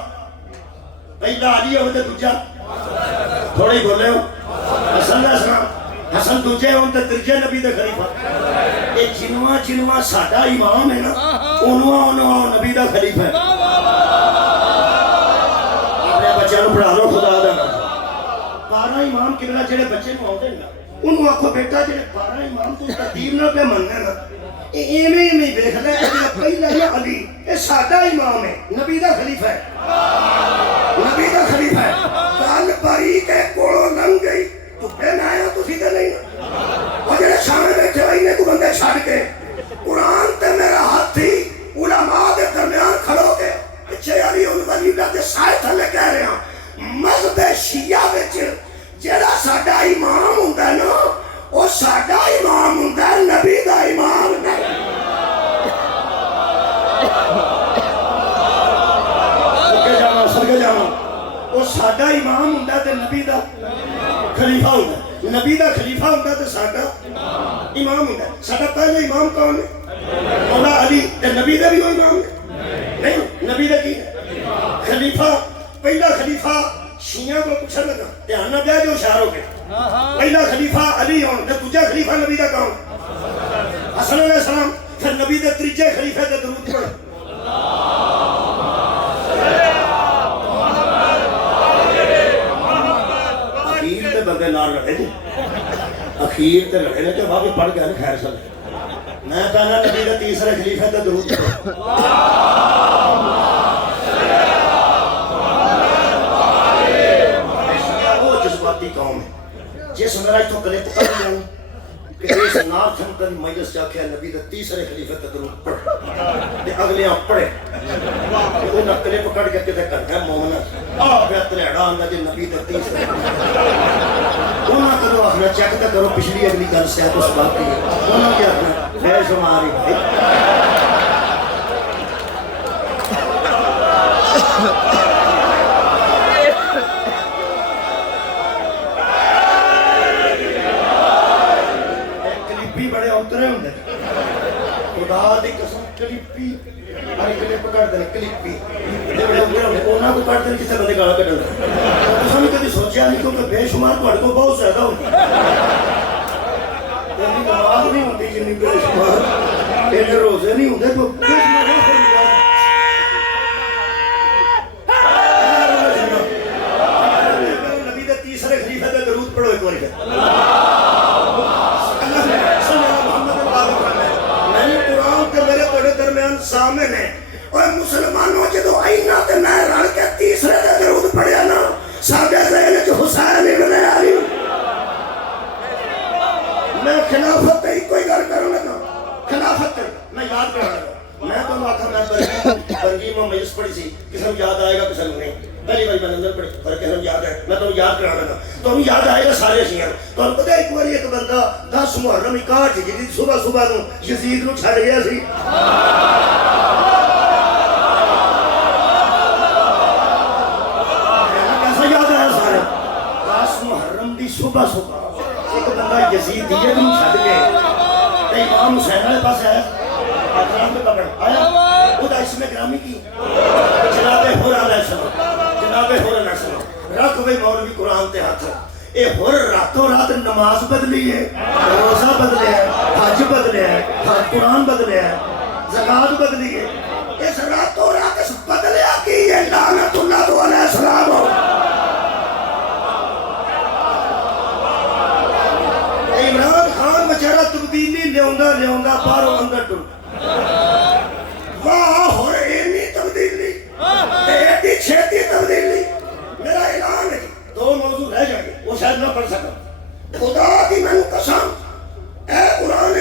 پہلا علی ہوئے تے دوجا تھوڑی بولے ہو حسن علیہ السلام حسن دوجے ہون تے تیجے نبی دے خلیفہ اے جنواں ساڈا امام ہے نا انواں نبی دا خلیفہ ہے اپنے بچوں کو پڑھا لو خدا دا 12 امام کبلا جڑے بچے نو آتے نا انہوں آکھو بیٹا جڑے 12 امام تو ترتیب نہ پہ مننے نا ایویں ویکھ لے پہلا ہے علی یہ ساڈا امام ہے نبی دا خلیفہ ہے نبی دا خلیفہ ہے گل باری کے کولوں لنگ گئی چپے نہ آیا تسی تے نہیں وہ جڑے سامنے بیٹھے ہوئے نے کو بندے چھڈ کے قرآن تے میرا ہاتھی علماء دے درمیان کھڑو کے پیچھے علی ولی اللہ دے سائے تھلے کہہ رہے ہیں مذہب شیعہ وچ جڑا ساڈا امام ہوندا نا او ساڈا امام ہوندا نبی دا امام نہیں سڑکے جاواں او ساڈا امام ہوندا تے نبی دا خلیفہ ہوندا نبی دا خلیفہ ہوندا تے ساڈا امام ہوندا ساڈا پہلا امام کون ہے مولا علی تے نبی دا بھی کوئی امام نہیں نبی دا کی خلیفہ پہلا خلیفہ شیعہ کو پوچھنے لگا دھیان نہ دیا جو اشارہ ہو کے پہلا خلیفہ علی ہون تے دوجا خلیفہ نبی دا کون حسن علیہ السلام پھر نبی دے تیجے خلیفے تے درود پڑھ اخیر تے بندے نال لڑے جی اخیر تے لڑے نے تے واقعی پڑھ گئے خیر سال میں کہنا نبی دے تیسرے خلیفے تے درود پڑھ قوم ہے جس میرا تو کلے پکڑ لیا کہ اس نار تھم مجلس جا کے نبی دے تیسرے خلیفے تے درود پڑھ تے اگلے پڑھے وہ نہ کلے پکڑ کے تے کر گئے مومن آ بہتر اڑا اندر دے نبی دے تیسرے انہاں کدو اخنا چیک تے کرو پچھلی اگلی گل سے تو سبق کی انہاں کیا بے شماری بھائی خدا دی قسم کلپی ہر کلپ کر دے کلپی جے بڑے انہاں کو کر دے کسے بندے گالا کڈن کیونکہ بے شمار تھوڑے کو بہت زیادہ ہوتی نماز نہیں ہوتی جنی بے شمار اینے روزے نہیں ہوتے تو بے شمار نبی دے تیسرے خلیفہ دے درود پڑھو ایک باری درمیان سامن ہے اور مسلمانوں جدو آئینا تے میں رل کے تیسرے دے درود پڑھیا نا ساڈے ذہن وچ حسین ابن علی میں خلافت ہی کوئی گل کرن لگا خلافت میں یاد کر لگا میں تو آکھا میں برگی میں مجلس پڑھی سی کسی کو یاد آئے گا کسی کو نہیں پہلی بار میں اندر پڑھی پر کسی کو یاد ہے میں تو یاد کرا لگا تو ہم یاد آئے گا سارے شیعہ تو ہم پتہ ایک باری ایک بندہ 10 محرم 61 جدی صبح صبح نو یزید نو چھڑ گیا سی صبح صبح ایک بندہ یزید دیئے دن چھڑ گئے تے امام حسین والے پاس آیا اکرام پہ پکڑ آیا خدا اس میں گرامی کی جناب حر علیہ السلام جناب حر علیہ السلام رکھ بھئی مولوی قرآن تے ہاتھ اے حر راتوں رات نماز بدلی ہے روزہ بدلے ہے حج بدلے ہے قرآن بدلے ہے زکات بدلی ہے اس راتوں رات اس بدلیا کی ہے لعنت اللہ علیہ السلام عمران خان بچارا تبدیلی لیوندا باہروں اندر ٹر واہ ہور اینی تبدیلی تے ایڈی چھیتی تبدیلی میرا اعلان ہے 2 موضوع رہ جائیں گے وہ شاید نہ پڑھ سکا خدا کی میں قسم اے قرآن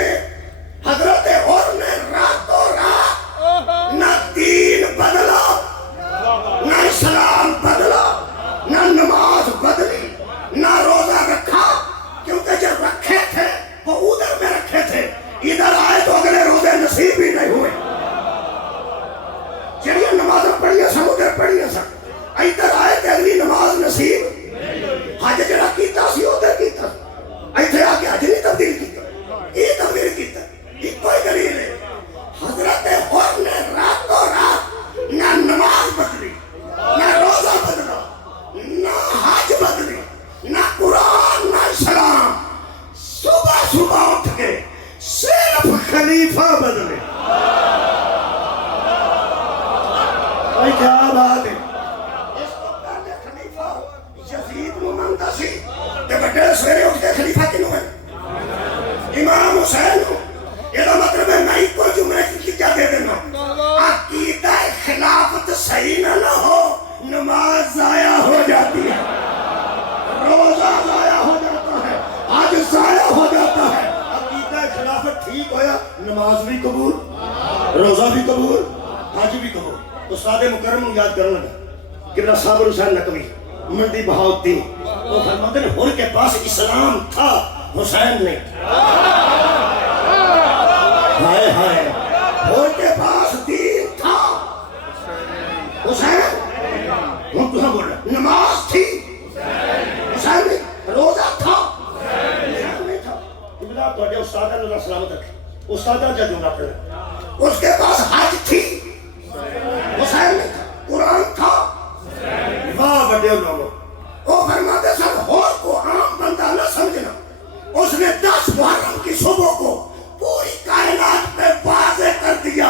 حضرت اور نے راتوں رات نہ دین بدلا نہ اسلام بدلا نہ نماز بدلی نہ روزہ رکھا کیونکہ جب رکھے تھے وہ ادھر میں رکھے تھے ادھر آئے تو اگلے روزے نصیب ہی نہیں ہوئے جڑیاں نمازیں پڑھیاں سن ادھر پڑھیاں سن ادھر آئے تو اگلی نماز نصیب حج جڑا کیتا سی ادھر کیتا ایتھے آ کے حج نہیں تبدیل کیتا یہ تبدیل کیتا یہ کوئی دلیل ہے حضرت حر نے راتوں رات نہ نماز بدلی نہ روزہ بدلا نہ حج بدلی نہ قرآن نہ اسلام صبح صبح اٹھ کے صرف خلیفہ بدلے بھائی کیا بات ہے اس کو پہلے خلیفہ یزید ممنتا سی تے بڑے سویرے اٹھ کے خلیفہ کنوں ہے امام حسین ہو یہ مطلب ہے میں کوئی جملے کی کیا دے دینا عقیدہ خلافت صحیح نہ ہو نماز ضائع ہو جاتی ہے روزہ ضائع ہو جاتا ہے حج ضائع ہو جاتا ہے عقیدہ خلافت ٹھیک ہویا نماز بھی قبول روزہ بھی قبول حج بھی قبول استاد مکرم یاد کرنے لگا قبلہ صابر حسین نقوی منڈی بہاؤدین وہ فرماتے ہیں حر کے پاس اسلام تھا حسین نہیں ہائے ہائے حر کے پاس دین تھا حسین ہم تمہیں بول رہے نماز تھی حسین نہیں روزہ تھا حسین نہیں تھا قبلہ توڑے استاد اللہ سلامت رکھے استاد جملہ پڑھے اس کے پاس حج تھی حسین نہیں تھا قرآن تھا واہ بڑے لوگوں وہ فرماتے سب حر کو عام بندہ نہ سمجھنا اس نے 10 محرم کی صبح کو پوری کائنات پہ واضح کر دیا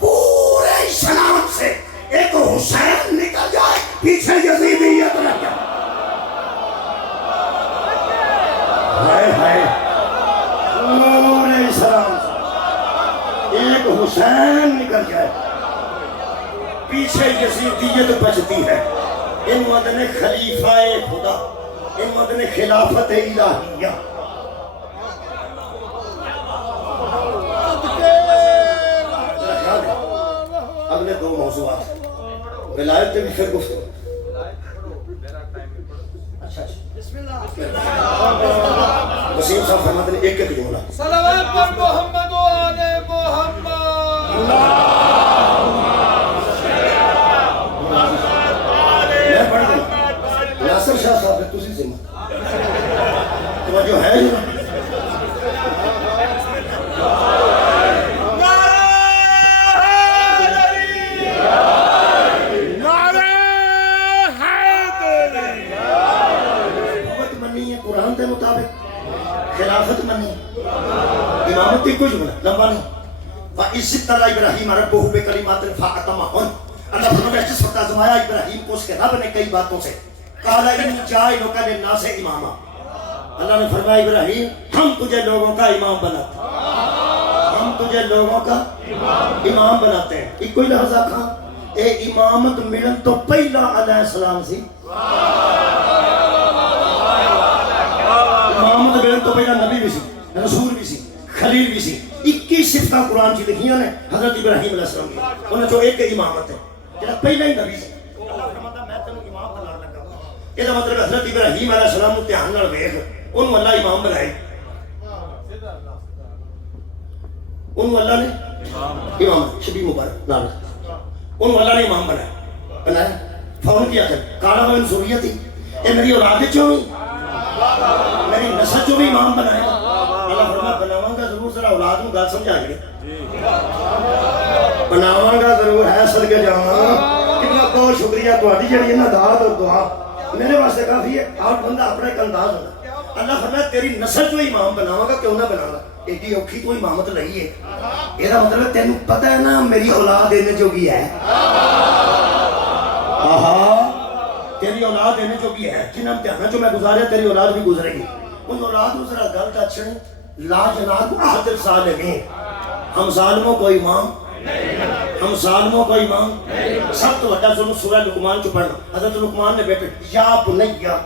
پورے اسلام سے ایک حسین نکل جائے پیچھے یزیدیت رہ جائے ہائے ہائے پورے اسلام سے ایک حسین نکل جائے پیچھے یزیدیت بچتی ہے ان مدن خلیفہ خدا ان مدن خلافت الہیہ اگلے 2 موضوعات ولایت پہ بھی پھر گفتگو اچھا وسیم صاحب فرماتے ہیں ایک جملہ صلوات پر محمد و آل محمد میں پڑھ دوں ناصر شاہ صاحب نے تسی ذمہ توجہ ہے جو دے مطابق خلافت منی امامت کو جملہ لمبا نہیں وَإِذِ ابْتَلَىٰ إِبْرَاهِيمَ رَبُّهُ بِكَلِمَاتٍ فَأَتَمَّهُنَّ اللہ فرماتا ہے جس وقت آزمایا ابراہیم کو اس کے رب نے کئی باتوں سے قَالَ إِنِّي جَاعِلُكَ لِلنَّاسِ إِمَامًا اللہ نے فرمایا ابراہیم ہم تجھے لوگوں کا امام بناتے ہیں ہم تجھے لوگوں کا امام بناتے ہیں ایک کوئی لحظہ کھاں اے امامت ملن تو پہلا علیہ السلام سی امامت ملن تو پہلا نبی بھی سی رسول بھی سی خلیل بھی سی 21 صفتہ قرآن کی لکھیاں نے حضرت ابراہیم علیہ السلام کی انہیں جو ایک امامت ہے جنہا پہلا ہی نبی سی اللہ فرماتا میں تنوں امام بنا لگا یہ مطلب حضرت ابراہیم علیہ السلام امتحان نال ویکھ انہوں اللہ امام بنائے انہوں اللہ نے امام شبی مبارک نال انہوں اللہ نے امام بنایا فون کیا تھا کالا وہ انصوریت تھی اے میری اولاد چوں میری نسل چوں بھی امام بنائے اللہ فرمایا بناواں گا ضرور ذرا اولاد کو گل سمجھا گئے بناواں گا ضرور ہے صدقے جاواں کتنا بہت شکریہ تہاڈی جڑی ہے نا دعا اور دعا میرے واسطے کافی ہے آپ بندہ اپنے انداز ہوتا اللہ فرمایا تیری نسل جو امام بناواں گا کیوں نہ بناواں ایڈی اوکھی تو امامت لئی ہے یہ مطلب تینوں پتہ ہے نا میری اولاد دینے جوگی ہے تیری اولاد دینے جوگی ہے جن امتحانوں جو میں گزاریا تیری اولاد بھی گزرے گی ان اولاد کو ذرا گل اچھے لا جناب عادل صالحین ہم ظالموں کو امام ہم ظالموں کو امام سب تو بڑا ظلم سورہ لقمان چ پڑھنا حضرت لقمان نے بیٹے یا بنیا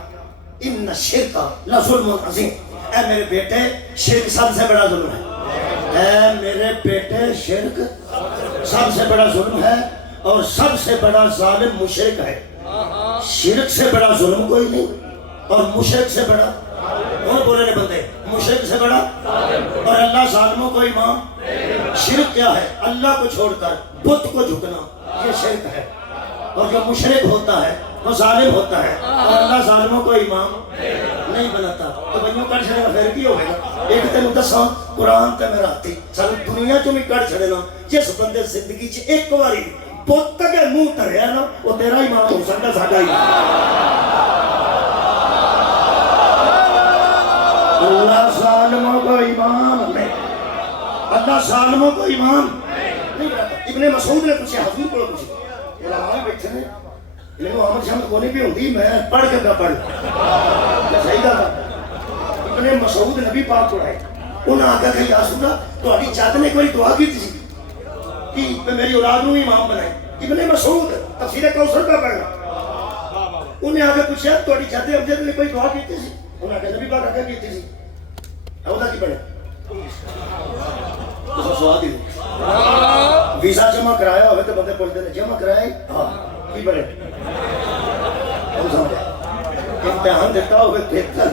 ان الشرک لظلم عظیم اے میرے بیٹے شرک سب سے بڑا ظلم ہے اے میرے بیٹے شرک سب سے بڑا ظلم ہے اور سب سے بڑا ظالم مشرک ہے شرک سے بڑا ظلم کوئی نہیں اور مشرک سے بڑا اور بولنے بندے مشرک سے بڑا اور اللہ ظالموں کو امام شرک کیا ہے اللہ کو چھوڑ کر بت کو جھکنا یہ شرک ہے اور جو مشرک ہوتا ہے وہ ظالم ہوتا ہے اور اللہ ظالموں کو امام نہیں بناتا تو بھائیوں کڑ چھڑے گا پھر کی ہوئے گا ایک دن دساں قرآن تے میرا آتی سارے دنیا چوں بھی کڑ چھڑے نا جس بندے زندگی چ ایک باری بت تک منہ تریا نا وہ تیرا امام ہو سکتا ساڈا امام اللہ ظالموں کو امام نہیں اللہ ظالموں کو امام نہیں بناتا ابن مسعود نے پوچھا حضور کو پوچھا علماء بیٹھے نے لیکن محمد شامد کو نہیں بھی ہوتی میں پڑھ کے پہ پڑھ صحیح گل ابن مسعود نبی پاک کو آئے انہوں نے آگا کہ یا رسول اللہ تہاڈی جد نے کوئی دعا کی تھی کہ میری اولاد نو امام بنائے ابن مسعود تفسیر کوثر کا پڑھنا انہیں آگے پوچھا تہاڈی جد امجد نے کوئی دعا کی تھی انہوں نے نبی پاک آگے کی تھی اولا کی پڑھے سوال دی ویزا جمع کرایا ہوئے تو بندے پوچھتے ہیں جمع کرائے ہاں کی پڑھے امتحان دیتا ہوئے دیکھتا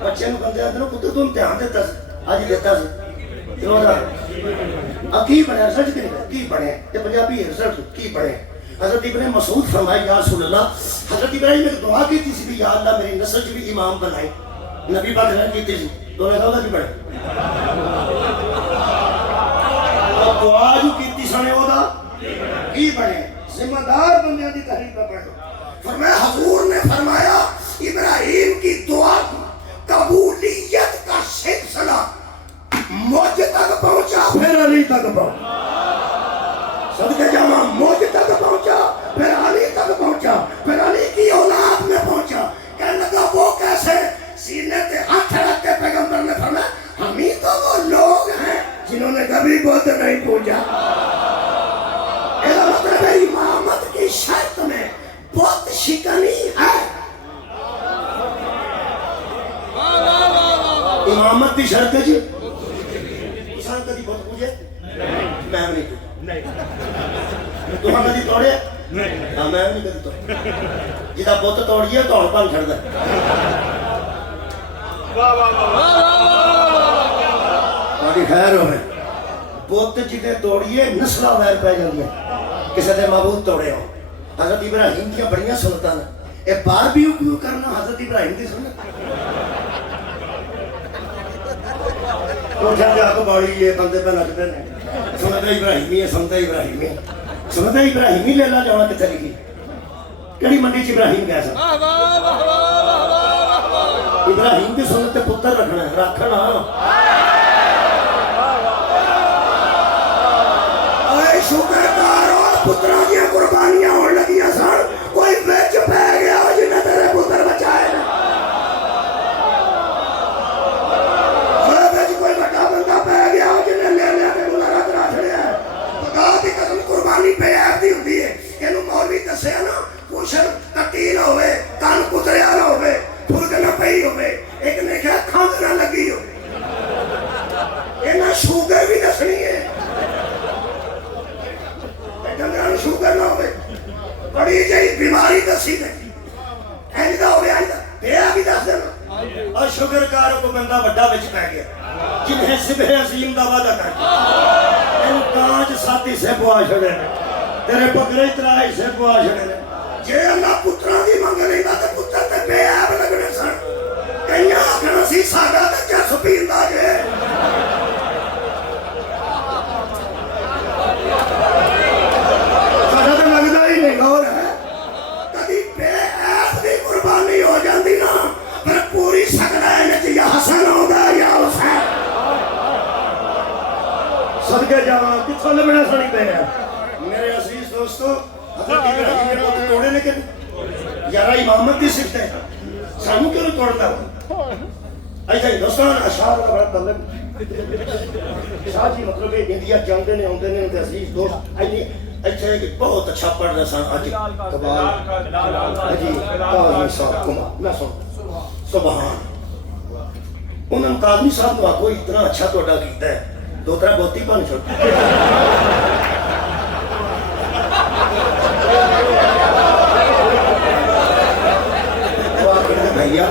بچے نے بندے آتے ہیں پتر تو امتحان دیتا آج دیتا سے اب کی پڑھے ریسرچ کی پڑھے یہ پنجابی ریسرچ کی پڑھے حضرت ابن مسعود فرمائے یا رسول اللہ حضرت ابراہیم نے دعا کی تھی بھی یا اللہ میری نسل بھی امام بنائے نبی پاک نے کی تھی تو نے کہا کی پڑھے دعا جو کیتی سنے ہو دا کی پڑھے ذمہ دار بندے دی تحریف پہ پڑھو فرمایا حضور نے فرمایا ابراہیم کی دعا قبولیت کا سلسلہ مجھ تک پہنچا پھر علی تک پہنچا صدقے جامع مجھ تک پہنچا پھر علی تک پہنچا پھر علی کی اولاد میں پہنچا کہنے لگا وہ کیسے سینے پہ ہاتھ رکھ کے پیغمبر نے فرمایا ہم ہی تو وہ لوگ ہیں جنہوں نے کبھی بت نہیں پوجا ایسا مطلب ہے امامت کی شرط میں بت شکنی ہے امامت کی شرط ہے جی کسان کدی بت پوجے میں نہیں تو ہم کدی توڑے ہاں میں نہیں کدی توڑے جدا بت توڑیے توڑ پان چھڑ دے خیر ہوئے بت جدے توڑیے نسلہ ویر پہ جاندے کسی دے معبود توڑے ہو حضرت ابراہیم کی بڑیاں سنتاں اے باربیو کیوں کرنا حضرت ابراہیم دی سنت وہ کہتے آپ بڑی یہ بندے پہ نچتے ہیں سنت ابراہیمی ہے سنت ابراہیمی ہے سنت ابراہیمی لے لا جانا کتے لگی کڑی منڈی چ ابراہیم گیا سا ابراہیم کی سنت تے پتر رکھنا ہے رکھنا اے شکر کارو پترا دیا قربانیاں ہون لگیاں سن کوئی وچ پہ گیا جنہیں تیرے پتر بچائے نا کوئی بڑا بندہ پہ گیا جنہیں لے لیا کے گزارا کرا چھڑیا ہے خدا دی قسم قربانی پہ ایب دی ہوندی ہے اینو مولوی دسیا نا پوشن تکیل ہوئے کان کتریا نہ ہوئے پھرک نہ پئی ہوئے ایک نے کہا کھانگ نہ لگی ہوئے اینا شوگر بھی دسنی ہے ڈنگران شوگر نہ ہوئے بڑی جائی بیماری دسی دے اینی دا ہوئے آئی دا بیا بھی دس دینا اور شکر کاروں کو بندہ بڑا بچ پہ گیا جنہیں صبح عظیم دا وعدہ کر کے ان کانچ ساتھی سے بوا چھڑے تیرے بکرے اترائی سے بوا چھڑے جے اللہ پتران دی مانگے نہیں دا تے پتر تے بے عیب لگنے سن کہیں آکھنا سی ساڈا تے کیا سپیندا جے ساڈا تے لگدا ہی نہیں غور ہے کدی بے عیب دی قربانی ہو جاندی نا پر پوری سکدا ہے نچ یا حسن ہوندا یا حسین صدقے جاواں کتھوں لبنا سنی پے ہے میرے عزیز دوستو حضرت ابراہیم نے بہت توڑے لیکن یارہ امامت دی صفت ہے سانو کیوں نہیں توڑتا ہوں ایسا ہی دوستان اشعار کا بڑا طلب شاہ جی مطلب ہے انڈیا جاندے نے ہوندے نے عزیز دوست ایسا ہے کہ بہت اچھا پڑھ رہا سان آج کبال آجی قاضی صاحب کمار میں سن سبحان انہوں نے قاضی صاحب کو اتنا اچھا توڑا کیتا ہے دو طرح بہتی پانی چھوڑتا بھیا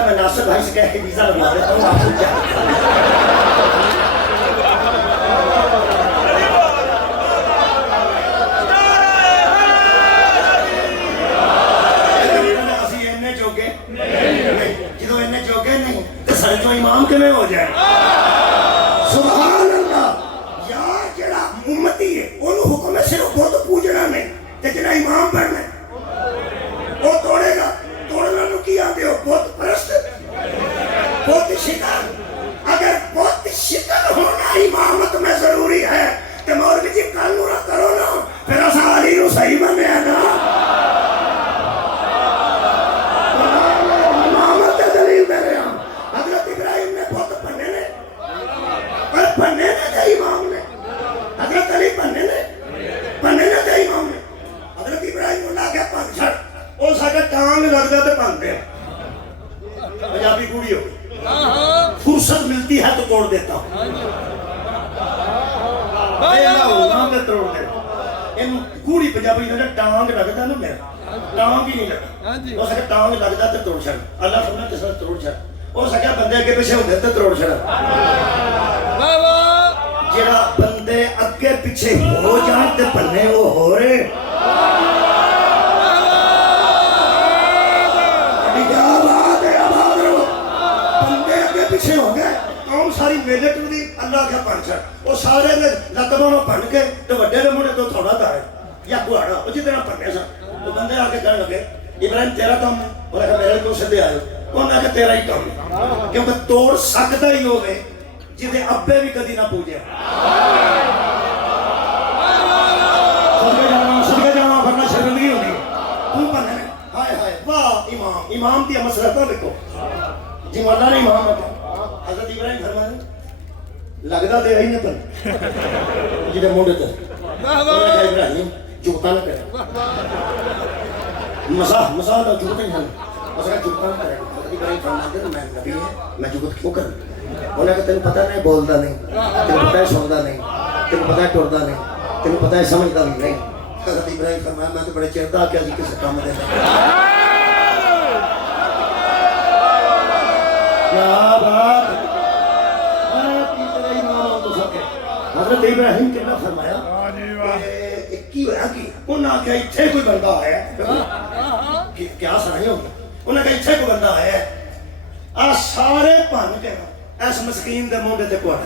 میں ناصر بھائی سے کہہ کے ویزا لگوا دیتا ہوں آپ کو جدو انہیں جوگے نہیں تو سارے تو امام کیویں ہو جائے سبحان اللہ یار جڑا امتی ہے انہوں حکم ہے صرف بہت پوجنا نہیں تے جڑا امام پڑھنا ہے وہ توڑے گا توڑنا نو کی آتے ہو بہت پرست بہت شکر اگر بہت شکر ہونا امامت میں ضروری ہے تو مولوی جی کل نورا کرو نا پھر اسا علی نو صحیح بنے نا پڑھنے نہ تھے امام نے حضرت علی پڑھنے نہ تھے امام نے حضرت ابراہیم کو لا کے پن چھڑ وہ ساکہ ٹانگ لگتا تھے پن دے پنجابی کوڑی ہو فرصت ملتی ہے تو توڑ دیتا ہوں امام نے توڑ دیتا ان کوڑی پنجابی نے ٹانگ لگتا نا میرا ٹانگ ہی نہیں لگتا وہ ساکہ ٹانگ لگتا تھے توڑ چھڑ اللہ فرمائے تے ساتھ توڑ چھڑ وہ ساکہ بندے کے پیچھے ہوتے تھے توڑ چھڑ جڑا بندے اگے پیچھے ہو جان تے پنے وہ ہو رہے بندے اگے پیچھے ہو گئے قوم ساری ویلٹ دی اللہ کا پنچا وہ سارے نے لقبوں میں بن کے تو وڈے دے منہ تو تھوڑا دا ہے یا کوڑا وہ جتنا پنے سن وہ بندے آ کے کہنے لگے ابراہیم تیرا کام ہے انہوں نے کہا میرے کو سدھے آئے انہوں نے کہا تیرا ہی کام ہے کیونکہ توڑ سکتا ہی ہوگے جنہیں ابے بھی کدی نہ پوجے صدقے جانا ورنہ شرمندگی ہوگی تو پڑھنے ہائے ہائے واہ امام دیا مسئلہ لکھو جی مولا نے امام ہے حضرت ابراہیم فرمایا لگتا دے رہی نہیں پن جنہیں موڑے تے ابراہیم جھوٹا نہ کرے مزاح دا جھوٹ نہیں ہے مسئلہ جھوٹا نہ کرے حضرت ابراہیم فرمایا میں نبی ہے میں جھوٹ کیوں کروں انہوں نے کہا تینوں پتہ نہیں بولتا نہیں تینوں پتہ ہے سنتا نہیں تینوں پتہ ہے ٹرتا نہیں تینوں پتہ ہے سمجھتا بھی نہیں حضرت ابراہیم فرمایا میں تو بڑے چڑھتا کیا جی کسی کام دے کیا بات حضرت ابراہیم کہنا فرمایا کی ہویا کی انہوں نے کہا اتھے کوئی بندہ آیا کیا سنائی ہوگی انہوں نے کہا اتھے کوئی بندہ آیا آ سارے پن کے ایس مسکین دے موڈے تے کوڑ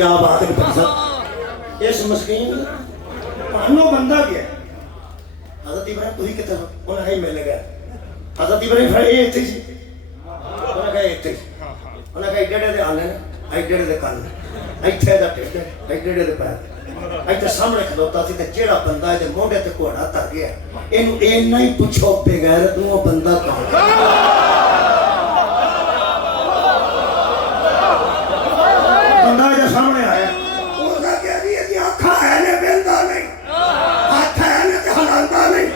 کیا بات ہے پتی صاحب اس مسکین پانو بندہ گیا حضرت ابراہیم تو ہی کتنا انہیں کہیں مل گیا حضرت ابراہیم پھر یہ اتھی سی انہیں کہا اتھی انہیں کہا ایڈے دے آنے ایڈے دے کان ایتھے دا ٹھیک ایڈے دے پیر ایتھے سامنے کھلوتا سی تے جیڑا بندہ دے موڈے تے گھوڑا تر گیا اینو اے نہیں پوچھو بغیرت نو وہ بندہ کون بندہ جو سامنے آیا اس کا کہہ دیا کہ آنکھاں ہے نے بندہ نہیں ہاتھ ہے نے تے ہلاندا نہیں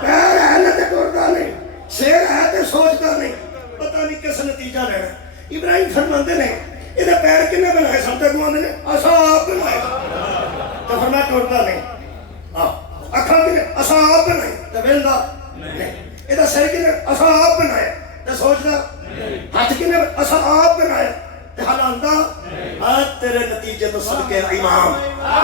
پیر ہے نے تے ٹردا نہیں سر ہے تے سوچدا نہیں پتہ نہیں کس نتیجہ لینا ابراہیم فرماندے نے یہ پیر کنے بنائے سب تک آدھے اصا آپ بنائے تو فرمایا ٹرتا نہیں اکھاں کنے اصا آپ بنائے تو وہدا نہیں یہ سر کنے اصا آپ بنائے تو سوچدا ہاتھ کنے اصا آپ بنائے تو ہلاندا تیرے نتیجے تو صدقے امام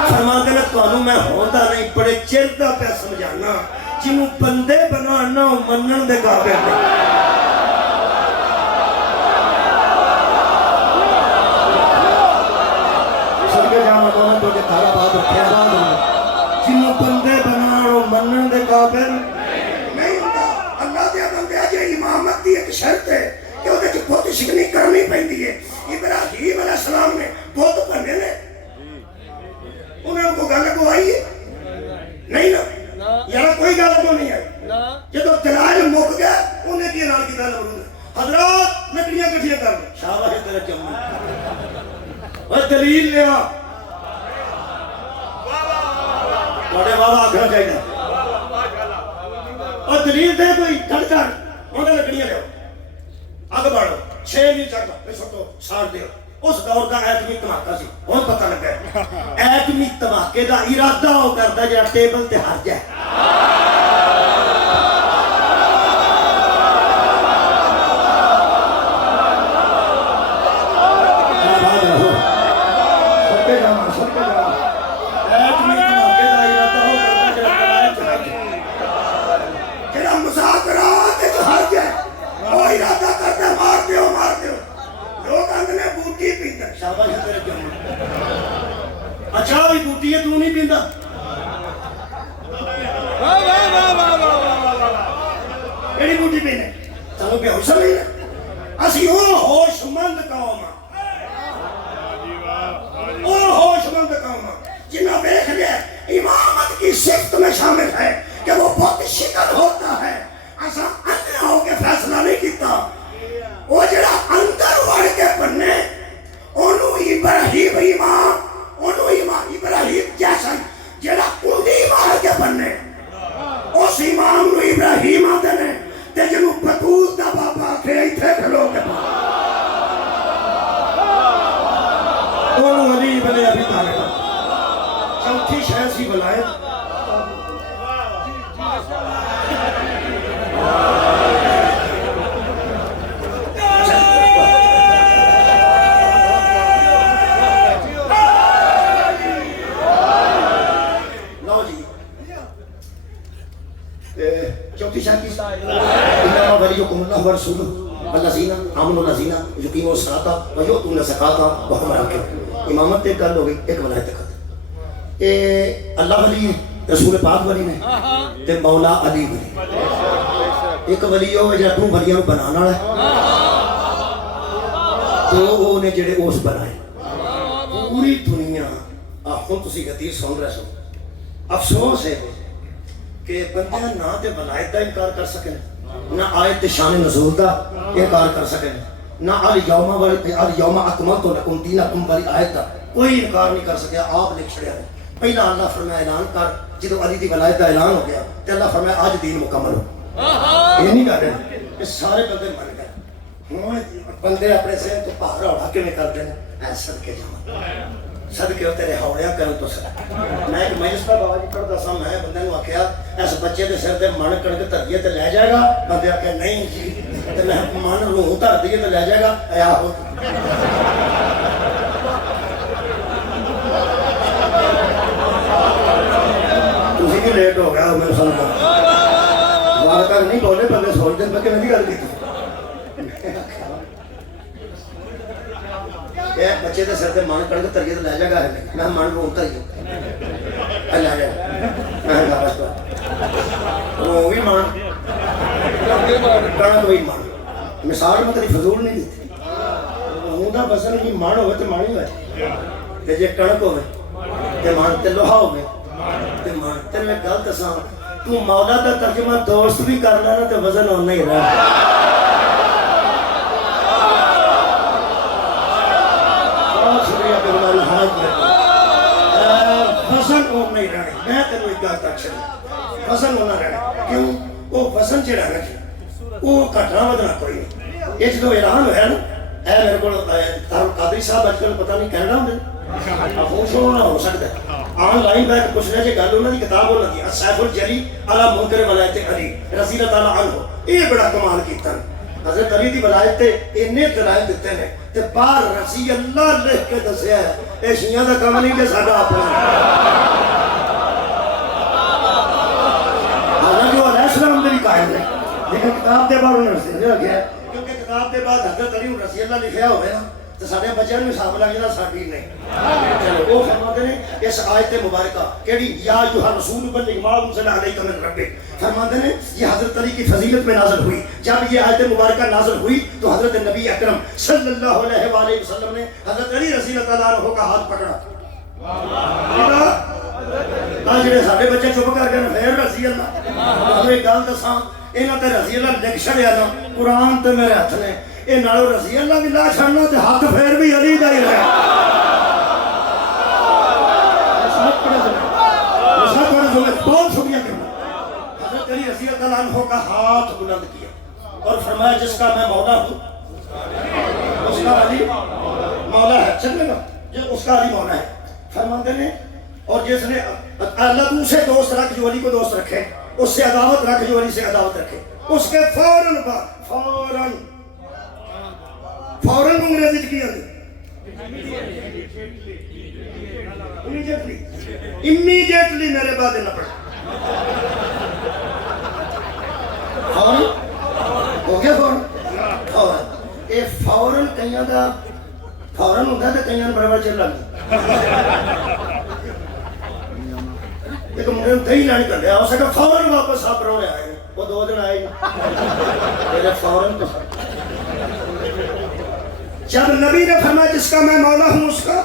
فرماندے نے تانوں میں ہوندا نہیں بڑے چر دا پہ سمجھانا جنوں بندے بنانا منن دے قابل نہیں جنوں بندے بناؤ منن دے قابل نہیں ہوتا اللہ دے بندے جو امامت دی ایک شرط ہے کہ وہ جو بہت شکنی کرنی پہنتی ہے ابراہیم علیہ السلام نے بہت بنے نے انہوں کو گل کو آئی ہے نہیں نا یہاں کوئی گل کو نہیں آئی جب دلائل مک گیا انہیں کی نال کی دل حضرات لکڑیاں کٹھیاں کر لیں شاباش تیرا جمع اور دلیل لیا بڑے بابا آخر چاہیے اور دلیل دے کوئی کھڑ کر انہیں لکڑیاں لے اگ بڑھو 6 نہیں چکا سٹو ساڑ دیو اس دور کا ایٹمی دھماکہ سی بہت پتہ لگا ایٹمی دھماکے کا ارادہ ہو کرتا ہے جہاں ٹیبل تے ہر جائے اچھا بھی بوٹی ہے تو نہیں پیندا ایڈی بوٹی پینے سانو بے ہوش نہیں اسی او ہوش مند قوم جنہاں دیکھ لیا امامت کی صفت میں شامل ہے کہ وہ بہت شکل ہوتا ہے ایسا اندھا ہو کے فیصلہ نہیں کیتا وہ جڑا اندر وڑ کے بننے انہوں ابراہیم امام انہوں امام ابراہیم جیسا جڑا کنڈی مار کے بننے اس امام نو ابراہیم آتے نے تے جنہوں بطول دا بابا کھڑے تھے کھلو کے پاس انہوں علی بن ابی طالب چوتھی شہر سی بلائے چوتھی شاہ کی انما ولیکم اللہ ورسولہ والذین آمنوا الذین یقیمون الصلاۃ ویؤتون الزکاۃ وهم راکعون امامت تے گل ہو گئی ایک ولایت تک اے اللہ ولی رسول پاک ولی نے تے مولا علی ولی ایک ولی ہو جڑا تو ولیاں نو بنانا ہے تو نے جڑے اس بنائے پوری دنیا ہن تسی غدیر سن رہے سو افسوس ہے کہ بندہ نہ تے ولایت دا انکار کر سکے نہ آیت شان نزول دا انکار کر سکے نہ الیوم اکملت لکم دینکم والی آیت دا کوئی انکار نہیں کر سکیا آپ لکھ چھڑیا پہلا اللہ فرمایا اعلان کر جدو علی دی ولایت دا اعلان ہو گیا تے اللہ فرمایا آج دین مکمل ہو یہ نہیں کہہ رہے کہ سارے بندے مان گئے ہوں بندے اپنے ذہن تو پہاڑ اڑا کے نہیں کرتے ہیں ایسا کے جاواں صدقے ہو تیرے ہاوڑیاں کرن تو سر میں ایک مجلس پر بابا جی پڑھتا سا میں بندے نو آکھیا اس بچے دے سر تے من کر کے دھریے تے لے جائے گا بندے آکھیا نہیں جی تے میں من روح دھر دیے تے لے جائے گا ایا ہو تسی کی لیٹ ہو گیا میرے سن بار کر نہیں بولے بندے سوچ دے میں کہ نہیں گل کیتی یہ بچے کے سر سے من کڑک تریے تو لے جا گا میں من رو تری لے جا وہ بھی مان کڑک بھی مان مثال میں کبھی فضول نہیں دیتی ہوں دا فصل کی مان ہوئے تو مانی ہوئے جی کڑک ہوئے تو مان تے لوہا ہوئے تو مان تے میں گل دساں تو مولا دا ترجمہ دوست بھی کرنا نا تو وزن ہونا ہی رہا فصل ہونا نہیں رہنا میں تینوں ایک گل تک چلی فصل ہونا رہنا کیوں وہ فصل چڑھا رکھے وہ گھٹنا ودنا کوئی نہیں یہ جدو اعلان ہوا نا اے میرے کو قادری صاحب اج کل پتہ نہیں کہنا ہوں افسوس ہونا ہو سکتا ہے آن لائن بیٹھ پوچھنا جی گل انہوں کی کتاب انہوں کی سیف الجلی علی منکر ولایت علی رضی اللہ تعالیٰ عنہ یہ بڑا کمال کیتا حضرت علی دی ولایت تے انہیں دلائل دیتے ہیں تے باہر رضی اللہ لکھ کے دسیا ہے اے شیعہ دا کام نہیں کہ ساڈا اپنا حالانکہ وہ علیہ السلام دے بھی قائم ہے لیکن کتاب دے بعد انہوں نے سمجھا گیا کیونکہ کتاب دے بعد حضرت علی رضی اللہ لکھیا ہوئے نا تو سارے بچوں نے حساب لگ جانا ساڈی نہیں چلو وہ فرماتے ہیں اس آیت مبارکہ کیڑی یا ایھا رسول بلغ ما انزل الیک من ربک فرماتے ہیں یہ حضرت علی کی فضیلت میں نازل ہوئی جب یہ آیت مبارکہ نازل ہوئی تو حضرت نبی اکرم صلی اللہ علیہ وآلہ وسلم نے حضرت علی رضی اللہ تعالیٰ عنہ کا ہاتھ پکڑا آج جڑے سارے بچے چپ کر کے خیر رضی اللہ ایک گل دساں انہاں تے رضی اللہ لکھ چھڑیا نا قرآن تے میرے ہاتھ نے اے نالو رضی اللہ بھی لا چھڑنا تے ہاتھ پھیر بھی علی دا ہی رہا بہت شکریہ کرنا حضرت علی رضی اللہ عنہ کا ہاتھ بلند کیا اور فرمایا جس کا میں مولا ہوں اس کا علی مولا ہے چلے گا اس کا علی مولا ہے فرماتے ہیں اور جس نے اللہ تو اسے دوست رکھ جو علی کو دوست رکھے اس سے عداوت رکھ جو علی سے عداوت رکھے اس کے فوراً بعد فوراً انگریزی کی امیڈیٹلی میرے بعد نہ پڑا فوراً ہو گیا فوراً یہ فوراً کئیاں دا فوراً ہوتا تو کئیاں برابر چل رہا ایک منڈے دہی لانی کر لیا ہو سکتا فوراً واپس آپ رونے آئے وہ 2 دن آئے گا فوراً تو جب نبی نے فرمایا جس کا میں مولا ہوں اس کا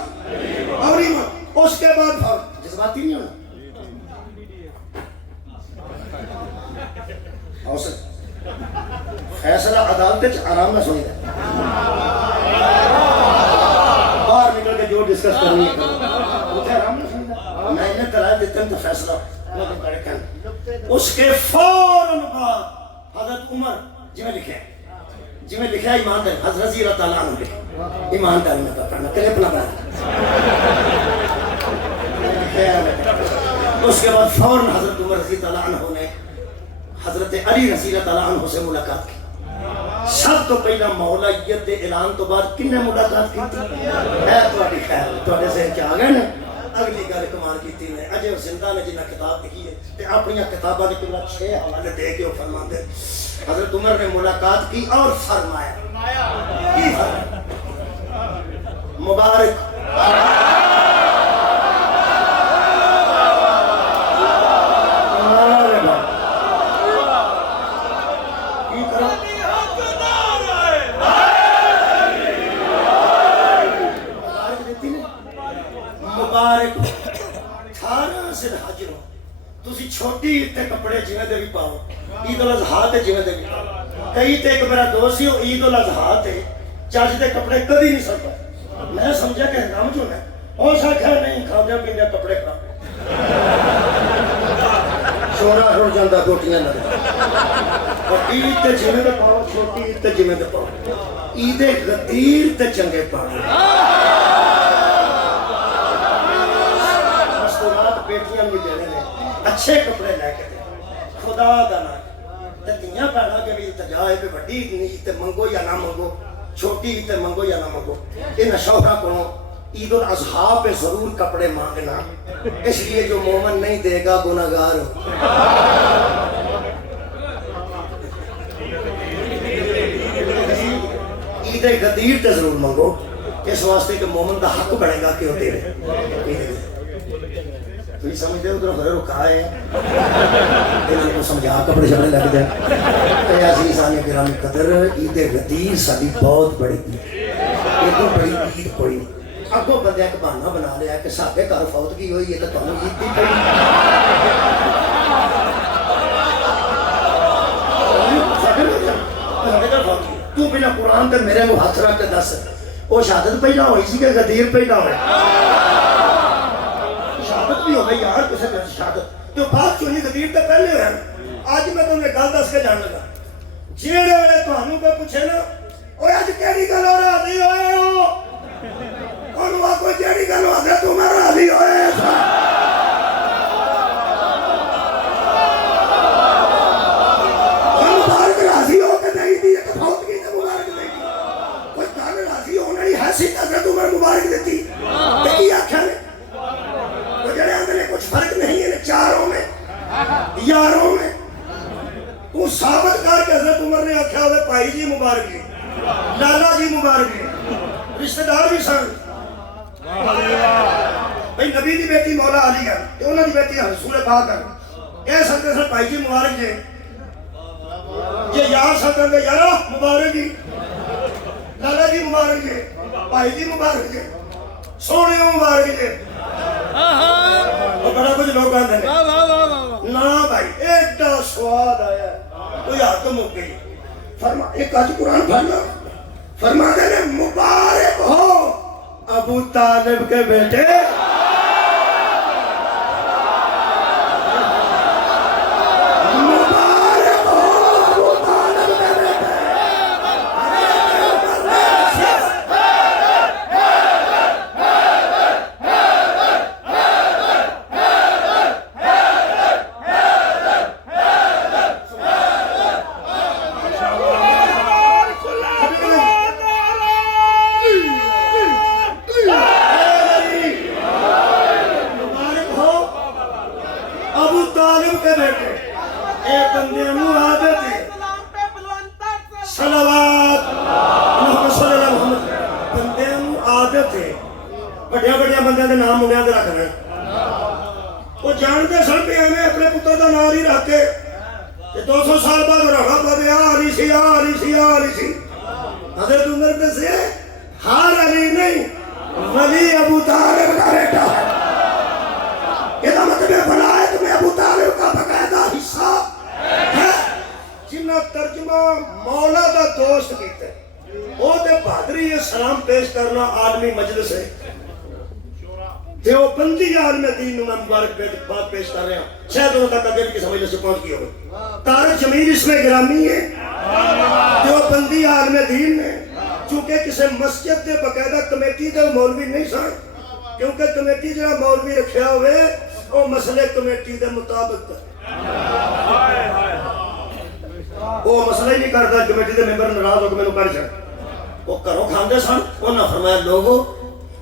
اور ایمان اس کے بعد فوراً جذباتی نہیں ہونا فیصلہ عدالت آرام نہ سنی باہر نکل کے جو ڈسکس کرنی ہے آرام نہ سنی میں انہیں دلائل دیتے ہیں تو فیصلہ اس کے فوراً بعد حضرت عمر جی میں لکھا ایماندار حضرت رضی اللہ تعالیٰ عنہ لکھا ایماندار میں پکڑنا کلپ نہ بنا اس کے بعد فوراً حضرت عمر رضی اللہ عنہ نے حضرت علی رضی اللہ تعالیٰ عنہ سے ملاقات کی سب تو پہلا مولائیت دے اعلان تو بعد کن نے ملاقات کی تھی اے تواڈی خیر تواڈے ذہن چ آ گئے نا اگلی گل کمال کیتی نے اجے زندہ نے جنہ کتاب لکھی ہے تے اپنی کتاباں دے کلا 6 حوالے دے کے وہ فرماندے حضرت عمر نے ملاقات کی اور فرمایا کی فرمایا مبارک چھوٹی عید تے کپڑے جویں دے بھی پاؤ عید الاضحیٰ تے جویں دے بھی پاؤ کئی تے ایک میرا دوست سی عید الاضحیٰ تے چاچ دے کپڑے کدی نہیں سکتا میں سمجھا کہ ہنگام جو ہے اور سکھا نہیں کھاؤ پیندے کپڑے پا سونا رڑ جاندہ گوٹیاں نہ اور عید تے جویں دے پاؤ چھوٹی عید تے جویں دے پاؤ عید غدیر تے چنگے پاؤ مستورات بیٹیاں بھی دے رہے اچھے کپڑے لے کے دے خدا دانا تکیاں پیدا کے بھی التجا ہے کہ بڑی عید تے منگو یا نہ منگو چھوٹی عید تے منگو یا نہ منگو ان شوہرہ کو عید الاضحیٰ پہ ضرور کپڑے مانگنا اس لیے جو مومن نہیں دے گا گناہگار ہو عید غدیر تے ضرور منگو اس واسطے کہ مومن کا حق بنے گا کہ وہ دے تھی سمجھتے ادھر ہر رکا ہے انہوں کو سمجھا کپڑے شپڑے لگ جائے عزیز آنے گرامی قدر عید غدیر ساری بہت بڑی عید یہ تو بڑی عید کوئی نہیں اگوں بندے ایک بہانہ بنا لیا کہ ساڈے گھر فوتگی ہوئی ہے تو تمہیں عید دی پئی تو پہلا قرآن تے میرے کو ہاتھ رکھ کے دس وہ شہادت پہلا ہوئی سی کہ غدیر پہلا ہوئے شہادت بھی ہو گئی یار کسے شہادت تو بات چونی غدیر تے پہلے ہوئے آج میں تمہیں گل دس کے جان لگا جیڑے ویلے تانوں کو پوچھے نا اوے اج کیڑی گل ہو راضی ہوئے ہو اونوں آ کوئی کیڑی گل ہو گیا تو میں راضی ہوئے مبارک راضی ہو کے نہیں دی کہ فوت کی تے مبارک نہیں دی کوئی گل راضی ہونا ہی ہے سی حضرت عمر مبارک دیتی تے کی آکھیا نے وہ جڑے اندر کچھ فرق نہیں ہے چاروں میں یاروں میں وہ ثابت کر کے حضرت عمر نے آکھیا ہوئے بھائی جی مبارک جی لالا جی مبارک جی رشتہ دار بھی سن بھائی نبی دی بیٹی مولا علی ہے تے انہاں دی بیٹی رسول پاک ہے کہہ سکتے سن بھائی جی مبارک جی یہ یار سکتے ہیں یارو مبارک جی لالا جی مبارک جی بھائی جی مبارک جی سونے مبارک جی اور بڑا کچھ لوگ آتے ہیں نا بھائی ایڈا سواد آیا کوئی ہاتھ مک گئی فرما ایک آج قرآن فرما دے رہے مبارک ہو ابو طالب کے بیٹے مبارک ہو ابو طالب کے بیٹے بڑیا بڑیا بندے کے نام منڈیا کے رکھنا وہ جانتے سن پہ ہمیں اپنے پتر کا نام ہی رکھ کے 200 سال بعد رہا پہ علی سی علی سی علی سی حضرت عمر کے سے ہر علی نہیں ولی ابو طالب کا بیٹا ہے یہ مطلب بنا ہے تمہیں ابو طالب کا باقاعدہ حصہ ہے جنہ ترجمہ مولا دا دوست کیتے وہ تے بہادری سلام پیش کرنا عالمی مجلس ہے دیوبندی عالم دین میں مبارک بات پیش کر رہے ہیں شاید انہوں تک اگر کی سمجھنے سے پہنچ گئی ہوگی طارق جمیل اس میں گرامی ہے دیوبندی عالم دین میں چونکہ کسی مسجد دے باقاعدہ کمیٹی دے مولوی نہیں سن کیونکہ کمیٹی جہاں مولوی رکھیا ہوئے وہ مسئلے کمیٹی دے مطابق وہ مسئلہ ہی نہیں کرتا کمیٹی دے ممبر ناراض ہو کے میں کر چڑھ وہ کرو کھاندے سن انہاں فرمایا لوگوں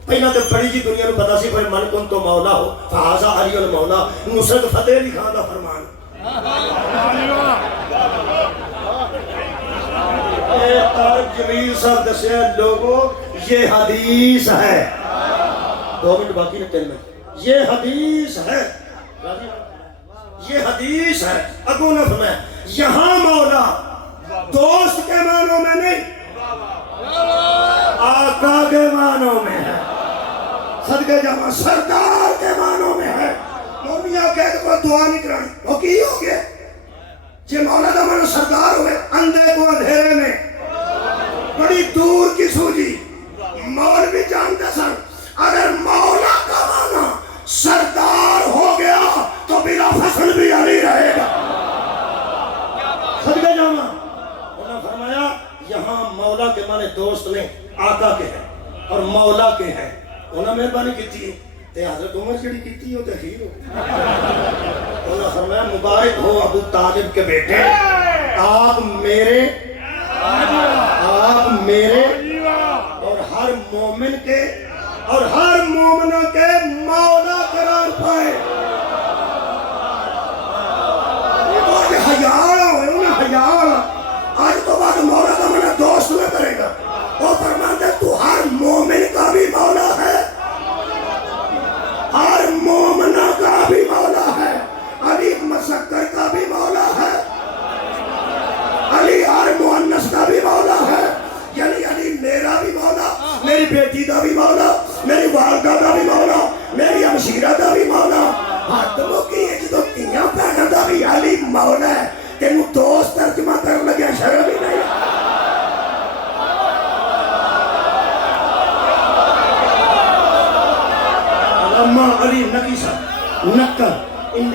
پہلا تو بڑی جی دنیا کو پتا سی پھر من کن تو مولا ہو فہذا علی المولا نصرت فتح علی خان کا فرمان طارق جمیل صاحب دسیا لوگوں یہ حدیث ہے 2 منٹ باقی نے 3 منٹ یہ حدیث ہے یہ حدیث ہے اگوں نے فرمایا یہاں مولا دوست کے معنوں میں نہیں آقا کے معنوں میں ہے صدقے جامع سردار کے معنوں میں ہے مومیا کہتے کوئی دعا نہیں کرانی وہ کی ہو گئے جی مولا دا معنی سردار ہوئے اندھے کو اندھیرے میں بڑی دور کی سوجی مولوی جانتے سن اگر مولا کا معنی سردار ہو گیا تو بلا فصل بھی علی رہے گا صدقے جامع انہوں نے فرمایا یہاں مولا کے معنی دوست نہیں آقا کے ہیں اور مولا کے ہیں انہوں نے مہربانی کی تھی تے حضرت عمر جڑی کی تھی وہ تحریر ہو انہوں نے فرمایا مبارک ہو ابو طالب کے بیٹے آپ میرے اور ہر مومن کے اور ہر مومنہ کے مولا قرار پائے اور حیال ہوئے انہیں حیال آج تو بعد مولا کا منہ دوست نہ کرے گا وہ فرماتا ہے تو ہر مومن کا اما علی نقی صاحب نقہ